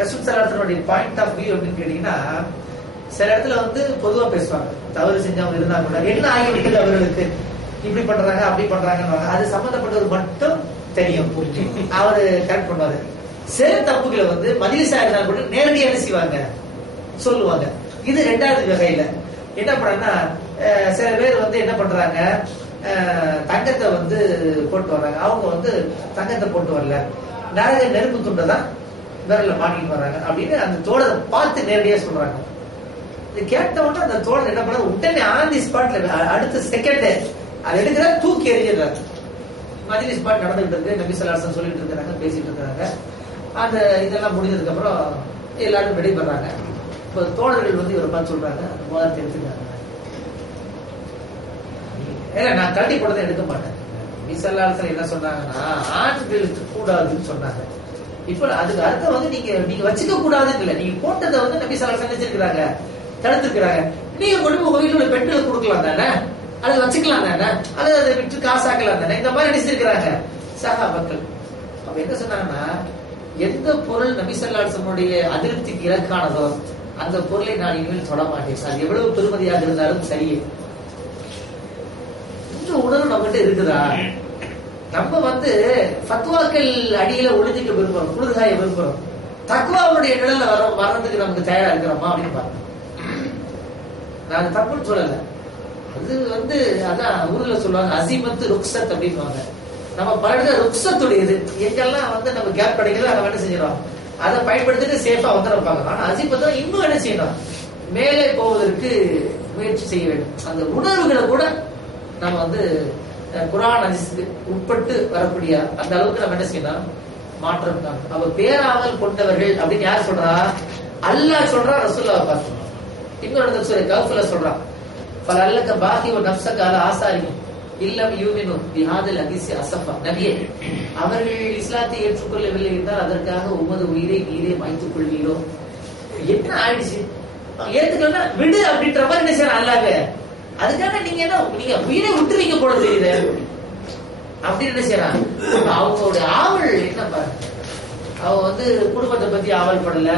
ரசூல் ஸல்லல்லாஹு பாயிண்ட் ஆஃப் வியூ அப்படின்னு கேட்டீங்கன்னா, சில இடத்துல வந்து பொதுவா பேசுவாங்க, தவறு செஞ்சவங்க இருந்தா கூட என்ன ஆகிவிட்டது அவர்களுக்கு, இப்படி பண்றாங்க அப்படி பண்றாங்க, அது சம்பந்தப்பட்டது மட்டும் தெரியும், அவரு கரெக்ட் பண்ணுவாரு. சில தப்புகளை வந்து மஜ்லிஸா இருந்தா கூட நேரடியாக என்ன செய்வாங்க, சொல்லுவாங்க. இது ரெண்டாவது வகையில என்ன பண்ணா, சில பேர் வந்து என்ன பண்றாங்க, தங்கத்தை வந்து போட்டு வர்றாங்க. அவங்க வந்து தங்கத்தை போட்டு வரல, நிறைய நெருப்பு துண்டை தான் விரல்ல மாட்டிட்டு வர்றாங்க அப்படின்னு அந்த தோழரை பார்த்து நேரடியா சொல்றாங்க. இது கேட்ட உடனே அந்த தோழர் என்ன பண்ண, உடனே ஆன் தி ஸ்பாட்ல அடுத்த செகண்ட் அதை எடுக்கிற தூக்கி எறிஞ்சிடுறாரு. மஜ்லிஸ் ஸ்பாட் நடந்துகிட்டு இருக்கு, நபி ஸல்லல்லாஹு அலைஹி வஸல்லம் சொல்லிட்டு இருக்காங்க, பேசிட்டு இருக்காங்க. அந்த இதெல்லாம் முடிஞ்சதுக்கு அப்புறம் எல்லாரும் வெளிப்படுறாங்க. இப்ப தோழர்கள் வந்து இவரை பார்த்து சொல்றாங்க, அந்த மோதிரத்தை எடுத்துக்கிறாங்க. ஏன்னா நான் கழட்டி போட்டதை எடுக்க மாட்டேன். நபி ஸல்லல்லாஹு அலைஹி வஸல்லம் என்ன சொன்னாங்கன்னா, ஆண்களுக்கு கூடாதுன்னு சொன்னாங்க. இப்ப அதுக்கு அர்த்தம் வந்து நீங்க வச்சுக்க கூடாதுன்னு இல்ல, நீங்க போட்டதை வந்து நபி ஸல்லல்லாஹு அலைஹி வஸல்லம் செஞ்சிருக்கிறாங்க, தடுத்துருக்கிறாங்க. நீங்க கொண்டு போய் உங்க வீட்டுல பெண்களுக்கு கொடுக்கலாம் தானே, அதை வச்சுக்கலாம் தானே, அதை விட்டு காசாக்கலாம் தானே, இந்த மாதிரி நினைச்சிருக்கிறாங்க சஹாபாக்கள். அப்ப என்ன சொன்னாங்கன்னா, எந்த பொருள் நபி ஸல்லல்லாஹு அலைஹி வஸல்லம் அதிருப்திக்கு இலக்கானதோ அந்த பொருளை நான் இனிமேல் தொட மாட்டேன், அது எவ்வளவு பெருமதியாக இருந்தாலும் சரியே. இந்த உணர்வு நம்மகிட்ட இருக்குதா? நம்ம வந்து ஃபத்வாக்கள் அடியில ஒளிஞ்சிக்க விரும்புறோம், குளிர்காய விரும்புறோம். தக்வாவுடைய நிழல்ல வர்றதுக்கு நமக்கு தயாரா இருக்கிறோமா அப்படின்னு பாருங்க. நான் தப்புன்னு சொல்லல, அது வந்து அதான் ஊர்ல சொல்லுவாங்க அசீமத்து ருக்ஸத் அப்படின்வாங்க. நம்ம பழக ருக்ஸத்துடையது எங்கெல்லாம் வந்து நம்ம கேப் கிடைக்கிறது அதை என்ன செஞ்சிடும், அதை பயன்படுத்திட்டு சேஃபா வந்துடுறாங்க. ஆனா அசீமத்தை இன்னும் என்ன செய்யணும், மேலே போவதற்கு முயற்சி செய்ய வேண்டும். அந்த உணர்வுகளை கூட நம்ம வந்து குர்ஆன் ஹதீஸ்க்கு உட்பட்டு வரக்கூடிய அந்த அளவுக்கு நம்ம என்ன செய்யணும், மாற்றம் தான். அவ பேராவல் கொண்டவர்கள் அப்படின்னு யார் சொல்றா, அல்லாஹ் சொல்றா, ரசூலுல்லாஹ் பார்த்து. இன்னொரு இடத்துல சூரா கஹ்ஃப்ல சொல்றான், ஃபலல்லக பாகி வ நஃப்ஸக அலா ஆசாரி இல்லம் யூமினு பிஹாதில் ஹதீஸ் அஸஃபா. நபியே, அவர்கள் இஸ்லாத்தை ஏற்றுக்கொள்ளவில்லை என்றால் அதற்காக உமது உயிரை நீரே மாய்த்துக் கொள்வீரோ. என்ன ஆயிடுச்சு, ஏத்துக்கலன்னா விடு அப்படின்ற மாதிரி என்ன செய்யறான் அல்லாஹ். அதுக்காக நீங்க என்ன, நீங்க உயிரை விட்டுறீங்க போல தெரியுது அப்படின்னு என்ன செய்யறான். அவங்களோட ஆவல் என்ன பாருங்க, அவ வந்து குடும்பத்தை பத்தி ஆவல் படல,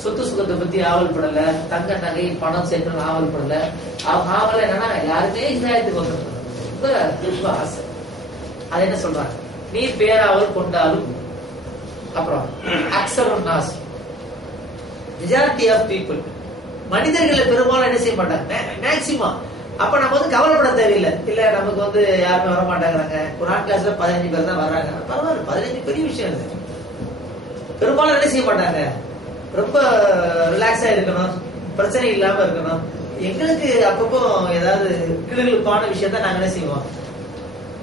சொத்து சுகத்தை பத்தி ஆவல் படல, தங்க நகை பணம் சேர்க்கணும் ஆவல் படல. அவங்க ஆவல் என்னன்னா யாருமே இதாயத்துக்கு வந்து ரொம்ப ஆசை. அது என்ன சொல்றாங்க, நீ பேராவல் கொண்டாலும் அப்புறம் அக்ஸருன் நாஸ், மெஜாரிட்டி ஆஃப் பீப்புள், மனிதர்கள் பெரும்பாலும் என்ன செய்ய மாட்டாங்க மேக்சிமம். அப்ப நம்ம வந்து கவலைப்பட தேவையில்லை. இல்ல நமக்கு வந்து யாருமே வர மாட்டாங்கிறாங்க, குர்ஆன் கிளாஸ்ல 15 பேர் தான் வர்றாங்க, பரவாயில்ல, 15 பெரிய விஷயம் இல்லை. பெரும்பாலும் என்ன செய்ய மாட்டாங்க, ரொம்ப ரிலாக்ஸா இருக்கணும், பிரச்சனை இல்லாம இருக்கணும். எங்களுக்கு அப்பப்போ ஏதாவது கிளுகிழுப்பான விஷயத்த நாங்க என்ன செய்வோம்,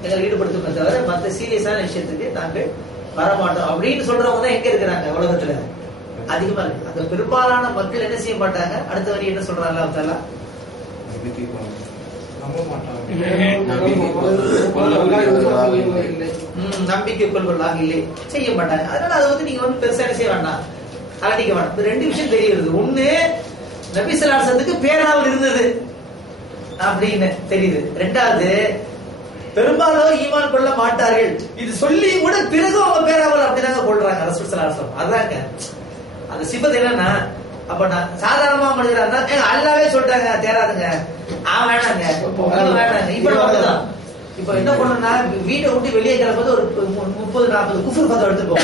எங்களை ஈடுபடுத்துமே தவிர மற்ற சீரியஸான விஷயத்துக்கு நாங்கள் வரமாட்டோம் அப்படின்னு சொல்றவங்க தான் எங்க இருக்கிறாங்க உலகத்துல அதிகமா இருக்கு. அந்த பெரும்பாலான மக்கள் என்ன செய்ய மாட்டாங்க. அடுத்த வரி என்ன சொல்றாங்க, அல்லாஹ் தஆலா நம்பிக்கை கொள்வதாக இல்லை, செய்ய மாட்டாங்க. அதனால அதை வந்து நீங்க வந்து பெருசா என்ன செய்ய வேண்டாம், அலட்டிக்க வேண்டாம். ரெண்டு விஷயம் தெரியுது. ஒண்ணு, நபி ஸல்லல்லாஹு அலைஹி வஸல்லம் பேராவல் இருந்தது அப்படின்னு தெரியுது. ரெண்டாவது, பெரும்பாலும் ஈமான் கொள்ள மாட்டார்கள். இது சொல்லி கூட பிறகு அவங்க பேராவல் அப்படிதாங்க கொள்றாங்க ரசூல் ஸல்லல்லாஹு அலைஹி வஸல்லம். அதாங்க அந்த சிபத் என்னன்னா, அப்ப நான் சாதாரணமா மனிதரா அல்லாவே சொல்லிட்டாங்க தேராதுங்க, வேணாங்க வேணாங்க. இப்ப அப்படிதான். இப்ப என்ன பண்ணா வீட்டை விட்டு வெளியே கிளம்பது ஒரு 30-40 குஃபர் பதம் எடுத்துப்போம்,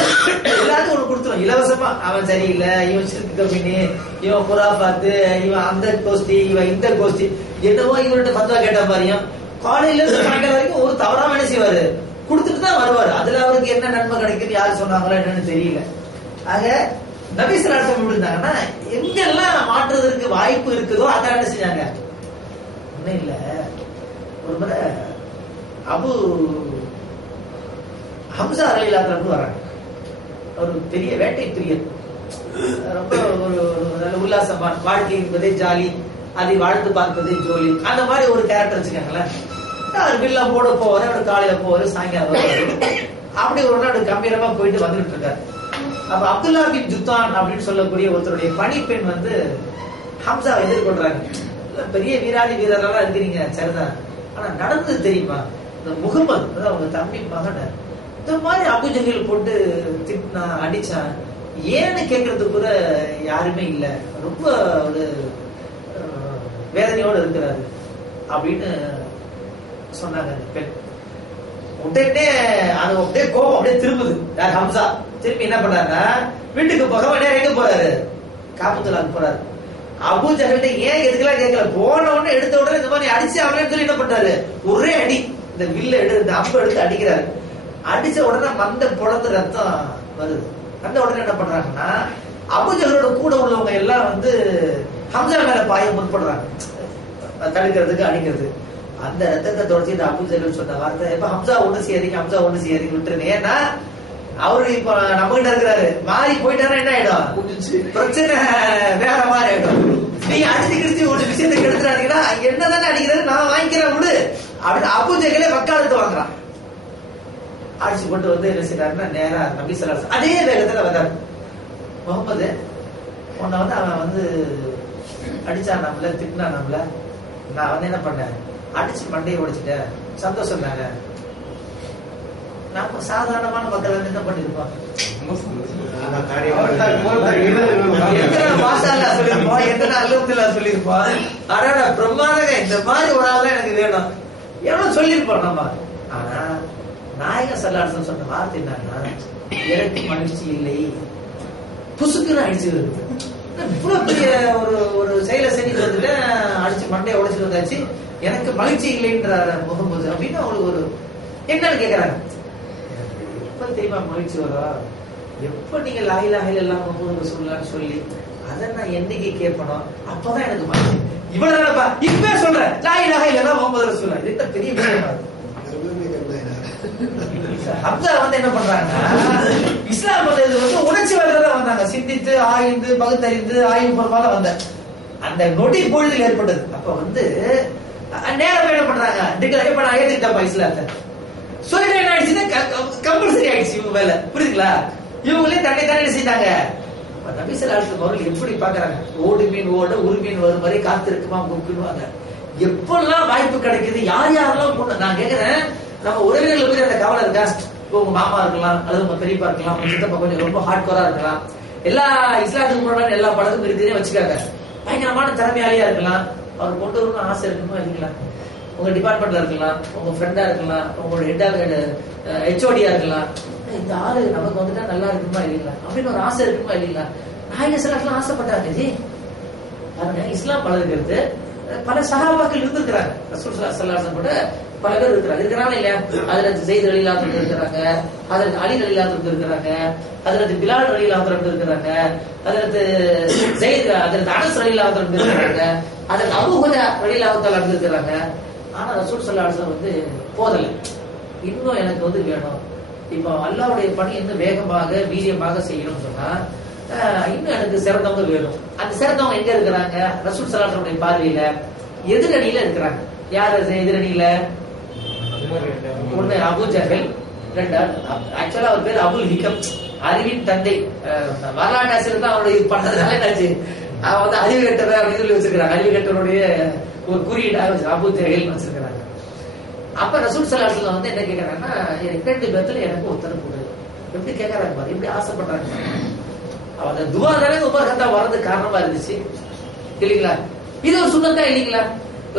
எல்லாத்துக்கும் ஒண்ணு கொடுத்துரும் இலவசமா. அவன் சரியில்லை, இவன் சிறுக்கு கம்மினி, இவன் புறா பார்த்து, இவன் அந்த கோஷ்டி, இவன் இந்த கோஷ்டி, என்னவோ இவன்கிட்ட பத்தா கேட்ட மாதிரியும் காலையில இருந்து சாயங்காலம் வரைக்கும் ஒரு தவறாம என்ன செய்வாரு, கொடுத்துட்டு தான் வருவாரு. அதுல அவருக்கு என்ன நன்மை கிடைக்குது யாரு சொன்னாங்களோ என்னன்னு தெரியல. ஆக நபி ஸல்லல்லாஹு அலைஹி வஸல்லம் இருந்தாங்கன்னா எங்கெல்லாம் மாற்றுவதற்கு வாய்ப்பு இருக்குதோ அதான் என்ன செஞ்சாங்க. ஒண்ணும் இல்ல, ஒரு முறை அபு ஹம்சா ரலியல்லாஹு வராங்க. ஒரு பெரிய வேட்டை பிரியர், ரொம்ப ஒரு நல்ல உல்லாசமான வாழ்க்கை என்பதே ஜாலி, அதை வாழ்ந்து பார்ப்பதே ஜோலி, அந்த மாதிரி ஒரு கேரக்டர் வச்சுக்காங்களேன். அவர் வில்ல போட போவாரு, அவர் காலையில போவாரு, சாயங்காலம் வருவாரு. அப்படி ஒரு நாள் கம்பீரமா போயிட்டு வந்துட்டு இருக்காரு. அப்ப அப்துல்லா பின் ஜுத்தான் அப்படின்னு சொல்லக்கூடிய ஒருத்தருடைய பணிப்பெண் வந்து ஹம்சாவை எதிர்கொள்றாங்க. பெரிய வீராதி வீரர்களா இருக்கிறீங்க சரிதான், ஆனா நடந்தது தெரியுமா, இந்த முகமது அவங்க தம்பி மகன் இந்த மாதிரி அபூஜஹல் போட்டு திட்டினா அடிச்சான், ஏன்னு கேட்கறதுக்கு கூட யாருமே இல்ல, ரொம்ப ஒரு வேதனையோடு இருக்கிறாரு அப்படின்னு சொன்னாங்க அந்த பெண். உடனே அது அப்படியே கோபம் அப்படியே திரும்புது. யார் ஹம்சா திரும்பி என்ன பண்ணாருன்னா வீட்டுக்கு போக எங்க போறாரு, காபத்துல்லாஹ் போறாரு. அபூஜஹல் ஏன் எதுக்கெல்லாம் கேட்கல, போன உடனே எடுத்த உடனே இந்த மாதிரி அடிச்சு அவனே சொல்லி என்ன பண்றாரு, ஒரே அடி இந்த வில்ல எடுத்து இந்த அம்பு எடுத்து அடிக்கிறாரு. அடிச்ச உடனே மந்த பொழந்து ரத்தம் வருது. அந்த உடனே என்ன பண்றாங்கன்னா அபூஜஹலோட கூட உள்ளவங்க எல்லாம் வந்து ஹம்சா மேல பாய முற்படுறாங்க, தடுக்கிறதுக்கு அடிக்கிறது. அந்த ரத்தத்தை தொடர்ச்சி இந்த அபூஜஹல் சொன்ன வார்த்தை, இப்ப ஹம்சா ஒண்ணு செய்யாதீங்க, ஹம்சா ஒண்ணு செய்யாதீங்க விட்டுருங்க. ஏன்னா அவரு இப்ப நம்ம கிட்ட இருக்கிறாரு, மாறி போயிட்டாரா என்ன ஆயிடும், பிரச்சனை வேற மாதிரி ஆயிடும். நீங்க அடிச்சு கிடிச்சு ஒரு விஷயத்தை கெடுத்துறாங்கன்னா என்னதானே அடிக்கிறாரு, நான் வாங்கிக்கிறேன் விடு அப்படின்னு அபூஜஹலே வக்காலத்து வாங்குறான். அடிச்சு கொண்டு வந்து என்ன செய்யறாருன்னா நேரா நபி ஸல்லல்லாஹு அலைஹி வஸல்லம் அதே வேகத்துல வந்தாரு. முகமது உன்னை வந்து அவன் வந்து அடிச்சான் நம்மள, திட்டினா நம்மள, நான் வந்து என்ன பண்ணேன், அடிச்சு மண்டையை உடைச்சிட்டேன், சந்தோஷம் தாங்க. நாம சாதாரணமான மக்கள் வந்து என்ன பண்ணிருப்போம், சொல்லிருப்போம், அட பிரம்மாண்டங்க இந்த மாதிரி ஒரு ஆள் எனக்கு வேணும் எவ்வளவு சொல்லிருப்போம் நம்ம. ஆனா நாயகம் ஸல்லல்லாஹு அலைஹி வஸல்லம் சொன்ன வார்த்தை என்னன்னா, எனக்கு மகிழ்ச்சி இல்லை, புசுக்குன்னு அடிச்சு வருது. இவ்வளவு பெரிய ஒரு செயலை செஞ்சுட்டு வந்துட்டு அடிச்சு மண்டையை உடைச்சிட்டு வந்தாச்சு, எனக்கு மகிழ்ச்சி இல்லைன்ற முகமது அப்படின்னு அவங்களுக்கு ஒரு என்னன்னு கேக்குறாங்க. எப்ப தெரியுமா மகிழ்ச்சி வரும், எப்ப நீங்க லா இலாஹ இல்லல்லாஹ் முஹம்மது ரசூலுல்லாஹ்னு சொல்லி அதை நான் என்னைக்கு கேட்பணும் அப்பதான் எனக்கு மகிழ்ச்சி. இவ்வளவுதானப்பா இப்ப சொல்றேன், லா இலாஹ இல்லல்லாஹ் முஹம்மது ரசூலுல்லாஹ், இது பெரிய விஷயம். ஹம்சா வந்து என்ன பண்றாங்கன்னா இஸ்லாம் வந்து உணர்ச்சி வளர்தான் வந்தாங்க, சிந்தித்து ஆய்ந்து பகுத்தறிந்து ஆய்வு பொறுப்பால வந்த அந்த நொடி பொழுதில் ஏற்பட்டது. அப்ப வந்து நேரம் என்ன பண்றாங்க, எப்ப நான் ஏத்துக்கிட்டப்பா இஸ்லாத்தை சொல்லிட்டு என்ன ஆயிடுச்சுன்னா கம்பல்சரி ஆயிடுச்சு இவங்க மேல, புரியுதுங்களா? இவங்களே தன்னை தானே செய்தாங்க. நபி ஸல்லல்லாஹு அலைஹி வஸல்லம் அவர்கள் எப்படி பாக்குறாங்க, ஓடு மீன் ஓட ஒரு மீன் வரும் வரை காத்திருக்குமா முக்குவாங்க. எப்பெல்லாம் வாய்ப்பு கிடைக்குது, யார் யாரெல்லாம் நான் கேக்குறேன், நம்ம உறவினர்கள் பத்தி அந்த கவலை இருக்கா? உங்க மாமா இருக்கலாம், அல்லது உங்க பெரியப்பா இருக்கலாம், உங்க சித்தப்பா கொஞ்சம் ரொம்ப ஹார்ட் கோரா இருக்கலாம், எல்லா இஸ்லாத்துக்கு முன்னாடி எல்லா பழக்கம் இருக்குதுன்னு வச்சுக்காங்க, பயங்கரமான திறமையாளியா இருக்கலாம், அவர் கொண்டு வரணும்னு ஆசை இருக்குமா இல்லைங்களா? உங்க டிபார்ட்மெண்ட்ல இருக்கலாம், உங்க ஃப்ரெண்டா இருக்கலாம், உங்களோட ஹெச்ஓடியா இருக்கலாம், இந்த ஆளு நமக்கு வந்துட்டா நல்லா இருக்குமா இல்லைங்களா அப்படின்னு ஒரு ஆசை இருக்குமா இல்லைங்களா? நாயகம் ஸல்லல்லாஹு அலைஹி வஸல்லம் ஆசைப்பட்டாங்க. ஜி பாருங்க, இஸ்லாம் பழகுறது பல சஹாபாக்கள் இருந்திருக்கிறாங்க, ரசூல் ஸல்லல்லாஹு அலைஹி வஸல்லம் கூட பல பேர் இருக்கிறாங்க இல்லையா? அதுல ஸைத் ரலியல்லாஹு அன்ஹு இருக்கிறாங்க, அதுல அலி ரலியல்லாஹு அன்ஹு இருக்கிறாங்க, அதுல பிலால் ரலியல்லாஹு அன்ஹு இருக்கிறாங்க, அதுல ஸைத் அதுல அனஸ் ரலியல்லாஹு அன்ஹு இருக்கிறாங்க, அதுல அபூ ஹுரைரா ரலியல்லாஹு அன்ஹு இருக்கிறாங்க. ஆனா ரசூல் ஸல்லல்லாஹு அலைஹி வஸல்லம் வந்து போதல, இன்னும் எனக்கு வந்து வேணும், இப்போ அல்லாஹ்வுடைய பணி இன்னும் வேகமாக வீரியமாக செய்யணும்னு சொன்னா இன்னும் எனக்கு சிறந்தவங்க வேணும். அந்த சிறந்தவங்க எங்க இருக்கிறாங்க? ரசூல் ஸல்லல்லாஹு அலைஹி வஸல்லம் பார்வையில எதிரணியில இருக்கிறாங்க. யார் எதிரணியில? ஒண்ணு அபூஜஹல், ரெண்டாவது ஆக்சுவலா அவர் பேர் அபுல் ஹிகம், அறிவின் தந்தை. வரலாற்று ஆசிரியர் தான் அவருடைய பண்ணதுனால என்னாச்சு, அவன் வந்து அறிவு கட்டவர் அப்படின்னு சொல்லி வச்சிருக்கிறாங்க. அறிவு கட்டவருடைய ஒரு குறியீடாக அபூஜஹல் வச்சிருக்கிறாங்க. அப்ப ரசூல் ஸல்லல்லாஹு அலைஹி வஸல்லம் வந்து என்ன கேக்குறாங்கன்னா, ரெண்டு பேர்த்துல எனக்கு ஒருத்தர் கொடு. எப்படி கேக்குறாங்க பாரு, எப்படி ஆசைப்படுறாங்க. அந்த துவா தானே உமர் கத்தா வர்றதுக்கு காரணமா இருந்துச்சு இல்லைங்களா? இது ஒரு சுண்ணத்தா இல்லைங்களா?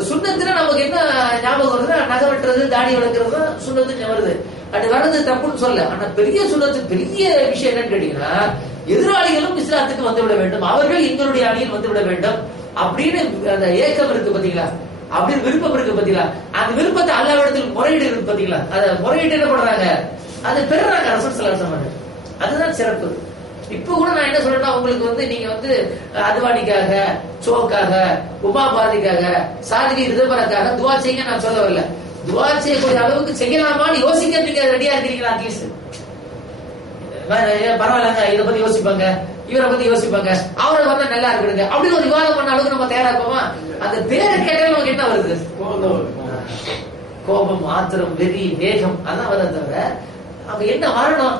சுண்ணத்துல நமக்கு என்ன ஞாபகம் வருதுன்னா நகை வெட்டுறது தாடி வளர்க்கறது தான் சுண்ணத்து வருது. அது வர்றது தப்புன்னு சொல்ல. ஆனா பெரிய சுண்ணத்து பெரிய விஷயம் என்னன்னு கேட்டீங்கன்னா எதிராளிகளும் இஸ்லாத்துக்கு வந்துவிட வேண்டும், அவர்கள் எங்களுடைய அணியில் வந்துவிட வேண்டும் அப்படின்னு அந்த ஏக்கம் இருக்கு பாத்தீங்களா, அப்படின்னு விருப்பம் இருக்கு பாத்தீங்களா, அந்த விருப்பத்தை அல்லாஹ்விடத்தில் முறையீடு இருக்கு பாத்தீங்களா, அதை முறையீடு என்ன பண்றாங்க, அதை பெறுறாங்க ரசூல் ஸல்லல்லாஹு அலைஹி வஸல்லம். அதுதான் சிறப்பு. இப்ப கூட நான் என்ன சொல்றேன்னா உங்களுக்கு நீங்க அத்வானிக்காக, சோக்காக, உமா பாரதிக்காக, சாதிகி ரிதபரக்காக துவா செய்ய நான் சொல்ல வரல. துவா செய்யக்கூடிய அளவுக்கு செய்யலாமான்னு யோசிக்க நீங்க ரெடியா இருக்கிறீங்களா? அட்லீஸ்ட் பரவாயில்லங்க, இதை பத்தி யோசிப்பாங்க, இவரை பத்தி யோசிப்பாங்க, அவரை வந்தா நல்லா இருக்குங்க அப்படின்னு ஒரு விவாதம் பண்ண அளவுக்கு நம்ம தயாரா இருப்போமா? அந்த பேரை கேட்டாலும் நமக்கு என்ன வருது? கோபம், ஆத்திரம், வெறி, வேகம், அதான் வருது. தவிர அப்ப என்ன வரணும்?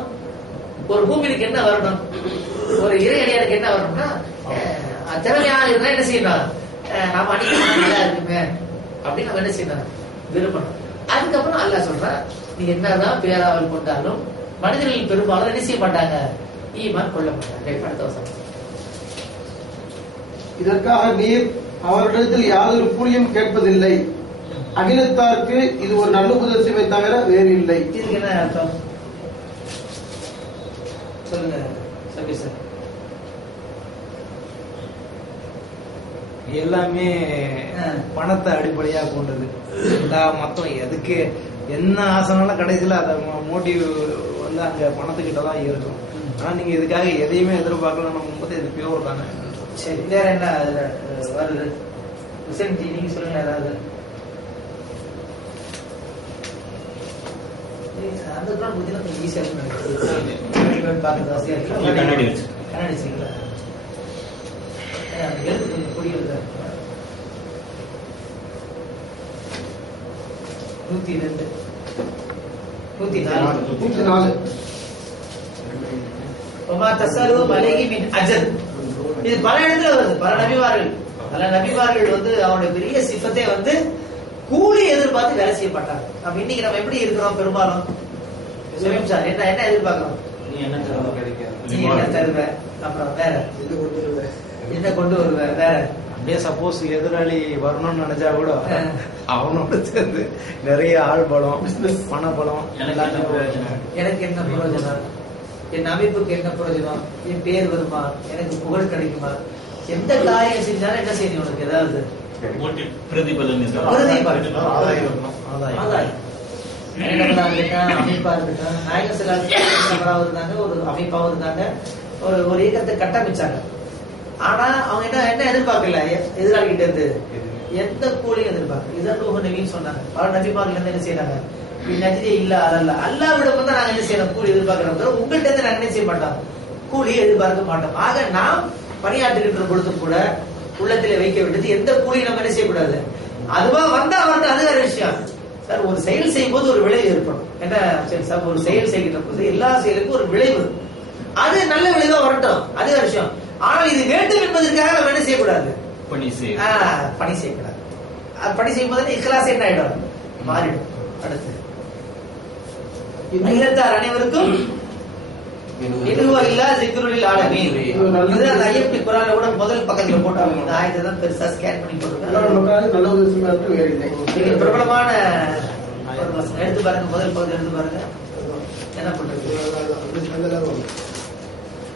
ஒரு பூமிக்கு என்ன வரணும்? ஒரு இறையடியாருக்கு என்ன வரணும்னா திறமையாக இருந்தா என்ன செய்யணும்? நாம அடிக்க நல்லா இருக்குமே அப்படின்னு நம்ம என்ன செய்யணும்? விரும்பணும். அதுக்கப்புறம் அல்லாஹ் சொல்ற, நீ என்னதான் பேராவல் கொண்டாலும் மனிதர்கள் பெரும்பாலும் என்ன செய்ய மாட்டாங்க? ஈமான் கொள்ள மாட்டாங்க. அடுத்த வசனம். இதற்காக நீர் அவரிடத்தில் யாதொரு கூலியும் கேட்பதில்லை, அகிலத்தாருக்கு இது ஒரு நல்லுபதேசமே தவிர வேறு இல்லை. இதுக்கு என்ன அர்த்தம் சொல்லுங்க சபி சார். எல்லாமே பணத்தை அடிப்படையா கொண்டது. மொத்தம் எதுக்கு என்ன ஆசனாலும் கடைசியில அத மோட்டிவ் அங்க பணத்துக்கிட்ட தான் இருக்கும். ஆனா நீங்க இதுக்காக எதையுமே எதிர்பார்க்கலாம் போது இது பியூர் தானே. சரி, வேற என்ன அதுல வருது? நீங்க சொல்லுங்க ஏதாவது. அந்த புத்தினா ஈஸியா கண்ணாடி வச்சுங்களா? புரியுது. 102 104 இது பல இடத்துல வருது. பல நபிமார்கள் அவனுடைய பெரிய சிஃபத்தை கூலி எதிர்பார்த்து வேலை செய்யப்பட்டாங்க. அப்ப இன்னைக்கு நம்ம எப்படி இருக்கிறோம்? பெரும்பாலும் சார் என்ன எதிர்பார்க்கிறோம்? நீ என்ன தருவ கிடைக்க, நீ என்ன தருவ, அப்புறம் வேற என்ன கொண்டு வருவ, வேற அப்படியே சப்போஸ் எதிராளி வரணும்னு நினைச்சா கூட அவனோட சேர்ந்து நிறைய ஆள் பலம், பண பலம், எனக்கு என்ன பிரயோஜனம், என் அமைப்புக்கு என்ன பிரயோஜனம், என் பேர் வருமா, எனக்கு புகழ் கிடைக்குமா, எந்த காரியம் செஞ்சாலும் என்ன செய்யணும்? உனக்கு ஏதாவது பிரதிபலன், அமைப்பா இருக்கட்டும். நாயக சிலாசராக இருந்தாங்க, ஒரு அமைப்பாவும் இருந்தாங்க, ஒரு இயக்கத்தை கட்டமைச்சாங்க. ஆனா அவங்க என்ன எதிர்பார்க்கல எதிராளிகிட்ட இருந்து? எந்த கூலியும் எதிர்பார்க்கல. இதுதான் நபின்னு சொன்னாங்க. பல நபிமார்கள் இருந்து என்ன செய்யறாங்க? நதியே இல்ல அல்ல அல்லாவிடம் வந்து நாங்க என்ன செய்யறோம்? கூலி எதிர்பார்க்கிறோம். உங்கள்கிட்ட இருந்து நாங்க என்ன செய்ய மாட்டோம்? கூலியை எதிர்பார்க்க மாட்டோம். ஆக நாம் பணியாற்றுகின்ற பொழுது கூட உள்ளத்திலே வைக்க வேண்டியது எந்த கூலியும் நம்ம என்ன செய்யக்கூடாது. அதுவா வந்தா அது வேற விஷயம் சார். ஒரு செயல் செய்யும் போது ஒரு விளைவு ஏற்படும். என்ன சரி சார், ஒரு செயல் செய்கின்ற போது எல்லா செயலுக்கும் ஒரு விளைவு, அது நல்ல விளைவா வரட்டும், அது வேற விஷயம். ஆனால் இது வேண்டும் என்பதற்காக நம்ம என்ன செய்யக்கூடாது? பணி செய்யக்கூடாது. பணி செய்யும் போது இக்லாஸ் என்ன ஆயிடும்? மாறிடும். அடுத்து இல்லத்தார் அனைவருக்கும் முதல் பக்கத்துல போட்டாங்க. ஆயத்தை தான் பெருசா ஸ்கேன் பண்ணி போட்டுருக்காங்க. பிரபலமான எடுத்து பாருங்க, முதல் பகுதி எடுத்து பாருங்க. என்ன பண்றது?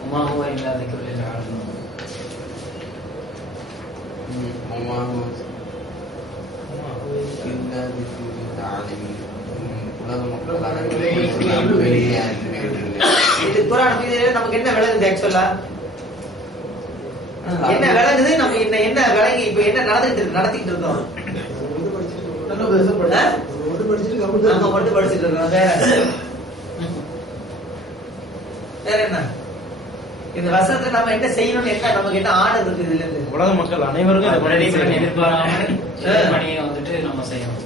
உமாஹுவா இல்லாத இது குர்ஆன் நமக்கு என்ன விளங்குது? ஆக்சுவலா என்ன விளங்குது? நம்ம என்ன விளங்கி இப்ப என்ன நடத்திட்டு இருக்கோம்? படிச்சுட்டு இருக்கோம். வேற என்ன? இந்த வசனத்தை நம்ம என்ன செய்யணும்? என்ன நமக்கு என்ன ஆர்டர் இருக்கு? இதுல இருந்து உலக மக்கள் அனைவருக்கும் எதிர்பாராம பணியை நம்ம செய்யணும்.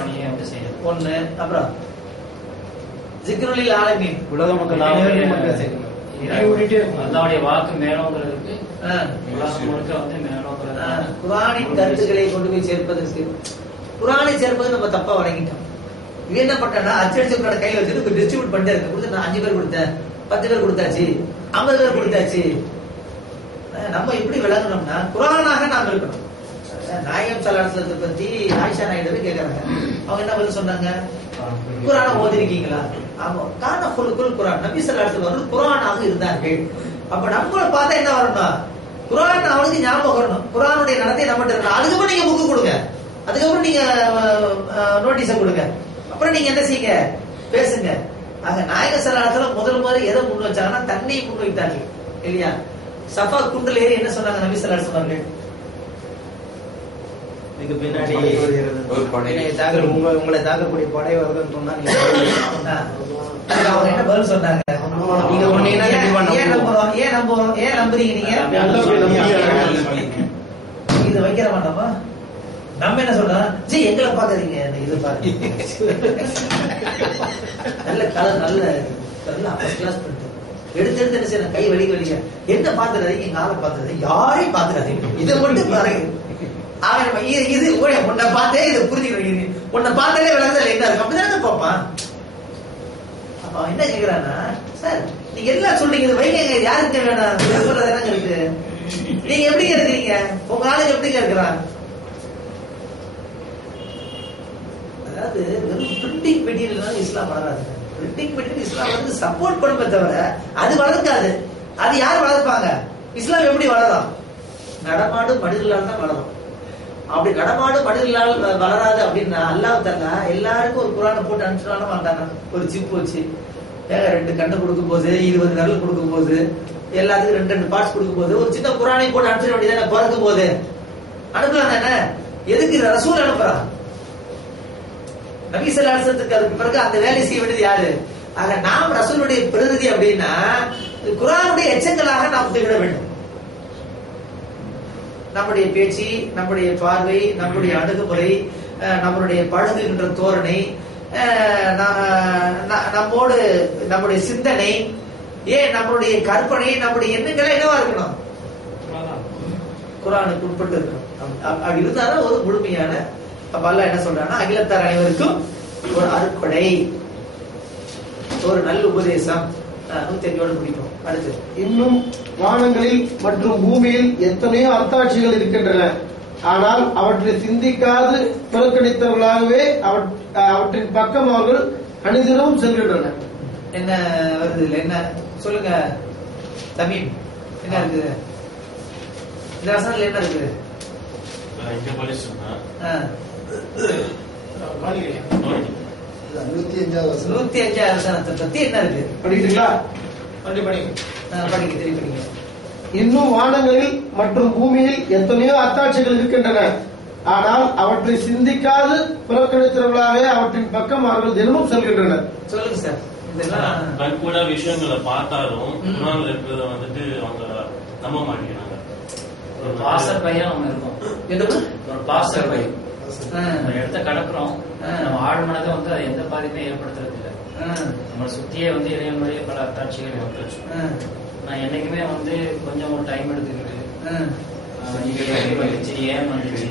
பணியை செய்யணும். ஒண்ணு. அப்புறம் ஜிக்ருலில் ஆலமீன், உலக மக்கள் அனைவருக்கும் செய்யணும். அல்லாஹ்வுடைய வாக்கு மேலோங்கிறதுக்கு உலகம் முழுக்க மேலோங்கிறது. குர்ஆனின் கருத்துக்களை கொண்டு போய் சேர்ப்பதற்கு குர்ஆனை சேர்ப்பது நம்ம தப்பா வழங்கிட்டோம். இது என்ன பண்ணா அச்சடிச்சவங்களோட கையில வச்சுட்டு டிஸ்ட்ரிபியூட் பண்ணிட்டே இருக்க. கொடுத்து நான் 5 பேர் கொடுத்தேன், 10 பேர் கொடுத்தாச்சு, 50 பேர் கொடுத்தாச்சு. நம்ம எப்படி விளங்கணும்னா குரானாக நாம் இருக்கணும். நாயகம் ஸல்லல்லாஹு பத்தி ஆயிஷா நாயுடு கேக்குறாங்க. அவங்க என்ன பதில் சொன்னாங்க? குரானை ஓதிருக்கீங்களா? ஆமா. கான குல் குரான், நபி ஸல்லல்லாஹு அலைஹி வஸல்லம் குரானாக இருந்தார்கள். அப்ப நம்மள பார்த்தா என்ன வரணும்? குரான் அவனுக்கு ஞாபகம் வரணும். குரானுடைய நடத்தை நம்மகிட்ட இருக்கணும். அதுக்கப்புறம் நீங்க புக்கு கொடுங்க, அதுக்கப்புறம் நீங்க நோட்டீஸ கொடுங்க, அப்புறம் நீங்க என்ன செய்யுங்க, பேசுங்க. ஆக நாயகம் ஸல்லல்லாஹு அலைஹி வஸல்லம் முதல் எதை முன் வச்சாங்கன்னா தன்னை முன் வைத்தார்கள் இல்லையா? சஃபா குண்டில் ஏறி என்ன சொன்னாங்க நபி ஸல்லல்லாஹு அலைஹி வஸல்லம்? இதுக்கு பின்னாடி ஒரு படை உங்களை தாக்கக்கூடிய படை வருதுன்னு சொன்னா நீங்க அவங்க என்ன பதில் சொன்னாங்க? நீங்க ஒன்னீங்கன்னா கண்டிப்பா ஏன் நம்புறோம், ஏன் நம்புறோம், ஏன் நம்புறீங்க நீங்க? இது வைக்கிற மாட்டோமா? நம்ம என்ன சொல்றோம்? ஜி எங்களை பாக்குறீங்க, இது பாருங்க, நல்ல கலர், நல்ல ஃபர்ஸ்ட் கிளாஸ் பண்ணிட்டு எடுத்து என்ன செய்யணும், கை வலிக்க என்ன பாத்துறாதீங்க, எங்க ஆளை பாத்துறாதீங்க, யாரையும் பாத்துறாதீங்க, இதை மட்டும் பாருங்க. அவன் இது உன்னை பார்த்தே இதை புரிஞ்சுக்கிறீங்க, உன்னை பார்த்தாலே விளங்குதல் என்ன இருக்கு அப்படிதானே பார்ப்பான். அப்ப என்ன கேக்குறான்னா, சார் நீங்க எல்லாம் சொல்றீங்க, இது வைங்க, யாருக்கு வேணாம் சொல்றது என்னங்க இருக்கு, நீங்க எப்படி இருக்கிறீங்க, உங்க ஆளுங்க எப்படி இருக்கிறான்? அதாவது வெறும் பிரிண்டிங் மெட்டீரியல் இஸ்லாம் வளராது. பிரிண்டிங் மெட்டீரியல் இஸ்லாம் வந்து சப்போர்ட் பண்ணுமே தவிர அது வளர்க்காது. அது யார் வளர்ப்பாங்க? இஸ்லாம் எப்படி வளரும்? நடமாடு மனிதர்களால் தான் வளரும். அப்படி நடமாடு மனிதர்களால் வளராது அப்படின்னா அல்லாஹ் தஆலா எல்லாருக்கும் ஒரு குர்ஆனை போட்டு அனுப்பிச்சாலும் வந்தாங்க. ஒரு சிப் வச்சு 2 கண்ணு கொடுக்கும் போது, 20 விரல் கொடுக்கும் போது, எல்லாத்துக்கும் 2 பார்ட்ஸ் கொடுக்கும் போது ஒரு சின்ன குர்ஆனை போட்டு அனுப்பிச்சிட வேண்டியதானே? பிறக்கும் போது அனுப்பலாம் தானே? எதுக்கு ரசூல் அனுப்புறான்? நபி ஸல்லல்லாஹு அலைஹி வஸல்லம் அதுக்கு பிறகு அந்த வேலையை செய்ய வேண்டியது யாரு? ஆக நாம் ரசூலுடைய பிரதிநிதி அப்படின்னா குர்ஆனுடைய எச்சங்களாக நாம் திகழ வேண்டும். நம்முடைய பேச்சு, நம்முடைய பார்வை, நம்முடைய அணுகுமுறை, நம்மளுடைய பழகுகின்ற தோரணை, நம்மோடு நம்முடைய சிந்தனை, ஏன் நம்மளுடைய கற்பனை, நம்முடைய எண்ணங்கள் என்னவா இருக்கணும்? குர்ஆனுக்கு உட்பட்டு இருக்கணும். அப்படி இருந்தாலும் ஒரு முழுமையான. அப்ப அல்லாஹ் என்ன சொல்றான்னா, அகிலத்தார் அனைவருக்கும் ஒரு அருட்கொடை, ஒரு நல்ல உபதேசம். 105 பிடிக்கும். அடுத்து, இன்னும் வானங்களில் மற்றும் பூமியில் எத்தனையோ அத்தாட்சிகள் இருக்கின்றன, ஆனால் அவற்றை சிந்திக்காது புறக்கணித்தவர்களாகவே அவற்றின் பக்கம் அவர்கள் அணிதினமும் செல்கின்றனர். என்ன வருது இல்ல? என்ன சொல்லுங்க தமீம், என்ன இருக்குது இந்த வசனத்துல? என்ன இருக்குது? இங்க படிச்சுன்னா 105 வசனத்தை பத்தி என்ன இருக்கு? படிக்கிறீங்களா? படிக்க தெரியும், படிங்க. இன்னும் வானங்களில் மற்றும் பூமியில் எத்தனையோ அத்தாட்சிகள் இருக்கின்றன, ஆனால் அவற்றை சிந்திக்காது புறக்கணித்தவர்களாகவே அவற்றின் பக்கம் அவர்கள் தினமும் செல்கின்றனர். சொல்லுங்க சார். இதெல்லாம் கண்கூட விஷயங்களை பார்த்தாலும் குர்ஆன்ல இருக்கிறத வந்துட்டு அவங்க நம்ப மாட்டேங்கிறாங்க. ஒரு பாசர் பையன் ஒண்ணு இருக்கும். ஒரு பாசர் பை நம்ம இடத்த கடக்குறோம், நம்ம ஆழ்மனதை வந்து அது எந்த பாதிப்பும் ஏற்படுத்துறது இல்லை. நம்மளை சுத்தியே வந்து இறைவனுடைய பல அத்தாட்சிகள் வந்துருச்சு. நான் என்னைக்குமே வந்து கொஞ்சம் ஒரு டைம் எடுத்துக்கிட்டு இது எப்படி வந்துச்சு, ஏன் வந்துச்சு,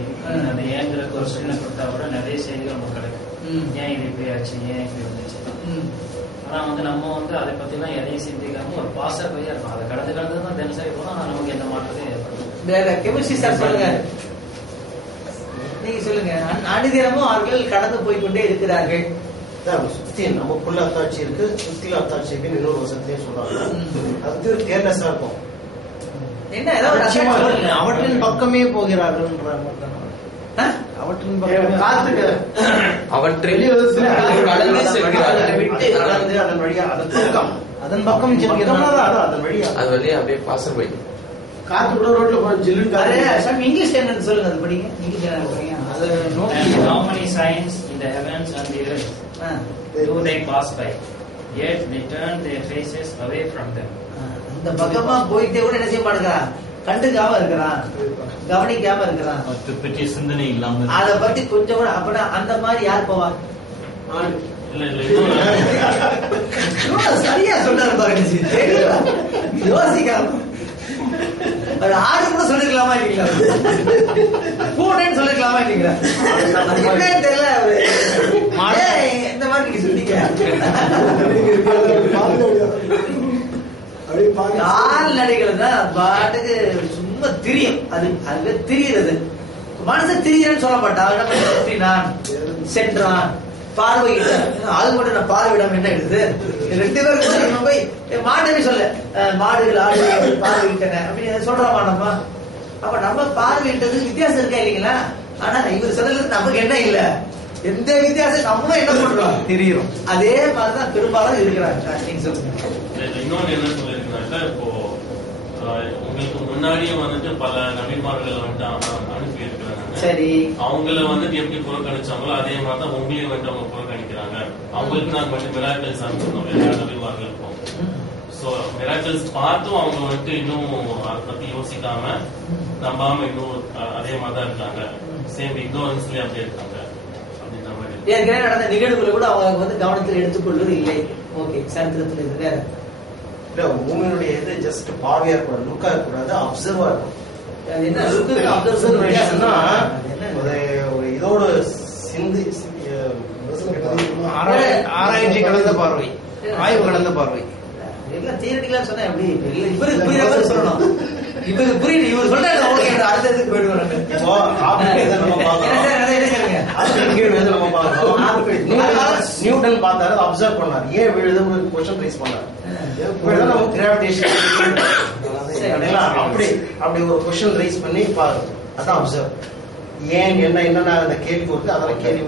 அந்த ஏங்கிறதுக்கு ஒரு சூழ்நிலை கொடுத்தா கூட நிறைய செய்திகள் நமக்கு கிடைக்கும். ஏன் இது இப்படி ஆச்சு, ஏன் இப்படி வந்துச்சு. ஆனா வந்து நம்ம வந்து அதை பத்தி எல்லாம் எதையும் சிந்திக்காம ஒரு பாசர் பையா இருக்கும். அதை கடந்து கடந்து தான் தினசரி போனா நமக்கு எந்த மாற்றத்தையும் ஏற்படும். வேற கெமிஸ்ட்ரி சார் சொல்லுங்க, நீங்க சொல்லுங்க. அனுதினமும் அவர்கள் கடந்து போய்கொண்டே இருக்கிறார்கள். நமக்குள்ள அத்தாட்சி இருக்கு, சுத்தில அத்தாட்சி இருக்குன்னு இன்னொரு வசனத்தையும் சொல்றாங்க. அது கேர்லெஸ்ஸா இருக்கும். என்ன ஏதாவது அவற்றின் பக்கமே போகிறார்கள். அவற்றின் பக்கமே அவற்றில் அதன் வழியா அதன் பக்கம் அதன் வழியா அது வழியா அப்படியே பாசர் போய் காத்து கூட ரோட்ல போற ஜில்லுன்னு இங்கிலீஷ் என்னன்னு சொல்லுங்க, அது படிங்க. இங்கிலீஷ் என்ன படிங்க? அது How many signs in the heavens and the earth do they pass by, yet they turn their faces away from them. அந்த பக்கமா போயிட்டே கூட என்ன செய்ய மாட்டேங்கிறான், கண்டுக்காம இருக்கிறான், கவனிக்காம இருக்கிறான், பற்றிய சிந்தனை இல்லாம அத பத்தி கொஞ்சம் கூட. அப்படின்னா அந்த மாதிரி யார் போவா? சரியா சொன்னாரு பாருங்க, யோசிக்காம. ஆடு கூட சொல்லிருக்கலாமா இல்லீங்களா? பூனைன்னு சொல்லிருக்கலாமா இல்லீங்களா? தெரியல. இந்த மாதிரி நீங்க சொன்னீங்க. அப்படியே கால்நடைகள் தான் பாட்டுக்கு சும்மா திரியும். அதுவே திரியிறது. மனசை திரியன்னு சொல்ல மாட்டான். சென்றான் பார்வையிட்டான். அது மட்டும் நான் பார்வையிடாம என்ன எடுத்து 2 பேரும் போய் மாட்டவே சொல்ல மாடுகள் ஆடுகள் பார்வையிட்டன அப்படின்னு சொல்றோமா நம்ம? அப்ப நம்ம பார்வையிட்டது வித்தியாசம் இருக்கா இல்லைங்களா? ஆனா இவர் சொல்றது நமக்கு என்ன இல்ல, எந்த வித்தியாசம் நம்மளும் என்ன பண்றோம் தெரியும். அதே மாதிரிதான் பெரும்பாலும் இருக்கிறாங்க. நீங்க சொல்லுங்க. இன்னொன்னு என்ன சொல்லிருக்காங்க, இப்போ உங்களுக்கு முன்னாடியே வந்துட்டு பல நபிமார்கள் வந்துட்டு அனுப்பி இருக்கிறாங்க. சரி, அவங்கள வந்துட்டு எப்படி புறக்கணிச்சாங்களோ அதே மாதிரி தான் உங்களையும் வந்துட்டு அவங்க புறக்கணிக்கிறாங்க. அவங்களுக்கு நாங்க வந்து மிராக்கிள்ஸ் அனுப்பிச்சோம் எல்லா நபிமார்களுக்கும். சோ மிராக்கிள்ஸ் பார்த்தும் அவங்க வந்துட்டு இன்னும் அதை பத்தி யோசிக்காம நம்பாம இன்னும் அதே மாதிரி தான் இருக்காங்க. சேம் இக்னோரன்ஸ்லயே அப்படியே இருக்காங்க அப்படின்ற மாதிரி. ஏற்கனவே நடந்த நிகழ்வுகளை கூட அவங்க வந்து கவனத்தில் எடுத்துக்கொள்வது இல்லை. ஓகே, சரித்திரத்தில் இது வேற இல்ல. மூமினுடைய இது ஜஸ்ட் பார்வையா இருக்கக்கூடாது, லுக்கா இருக்கக்கூடாது, அப்சர்வா இருக்கும். என்ன லுக்கு அப்சர்வ் வித்தியாசம்னா ஒரு இதோட சிந்தி ஆராய்ச்சி கலந்த பார்வை, ஆய்வு கலந்த பார்வை. எல்லாம் தியரிட்டிக்கலா சொன்னா எப்படி இவருக்கு புரியுற மாதிரி சொல்லணும். இவருக்கு புரியுது, இவர் சொல்றாரு ஓகே, அடுத்த இதுக்கு போயிடுவாங்க. இப்போ நம்ம நியூட்டன் பார்த்தாரு, அப்சர்வ் பண்ணாரு, ஏன் விழுது क्वेश्चन ரைஸ் பண்ணாரு. நம்ம கிராவிடேஷன் அப்படி ஒரு क्वेश्चन ரைஸ் பண்ணி பாரு, அதான் அப்சர்வ். ஏன் என்ன என்னன்னா அந்த கேள்வி கொடுத்து அதெல்லாம் கேள்வி.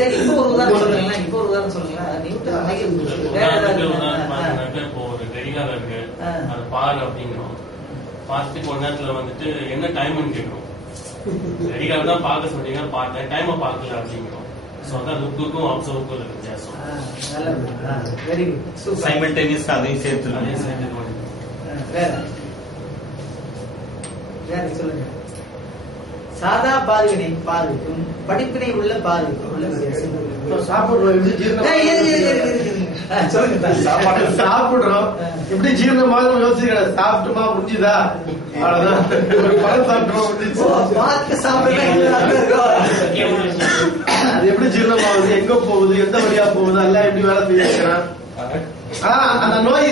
சரி, இப்போ ஒரு உதாரணம் சொல்லுங்க. இப்போ ஒரு உதாரணம் சொல்லுங்க. நியூட்டன் இப்போ ஒரு கடிகாரம் இருக்கு, அது பாரு அப்படிங்கிறோம். பார்த்துட்டு கொஞ்ச நேரத்துல வந்துட்டு என்ன டைம்னு கேட்கிறோம். கடிகாரம் தான் பார்க்க சொன்னீங்க, பார்த்தேன், டைமை பார்க்கல அப்படிங்கிறோம். சோ அதான் லுக்குக்கும் அப்சர்வுக்கும் இருக்க வித்தியாசம். Very good. சைமல்டேனியஸ் அதையும் சேர்த்து வேற சொல்லுங்க. சாதா பார்வைக்கும் படிப்பினை உள்ள பார்வைக்கும் உள்ள வித்தியாசம். சாப்பிடுறோம் எப்படி ஜீரணமாக யோசிக்கிற, சாப்பிட்டுமா முடிஞ்சுதா, அவ்வளவுதான். பழம் அது எப்படி ஜீரணமாகுது, எங்க போகுது, எந்த வழியா போகுது, எல்லாம் எப்படி வேலை செய்யறான். அந்த நோய்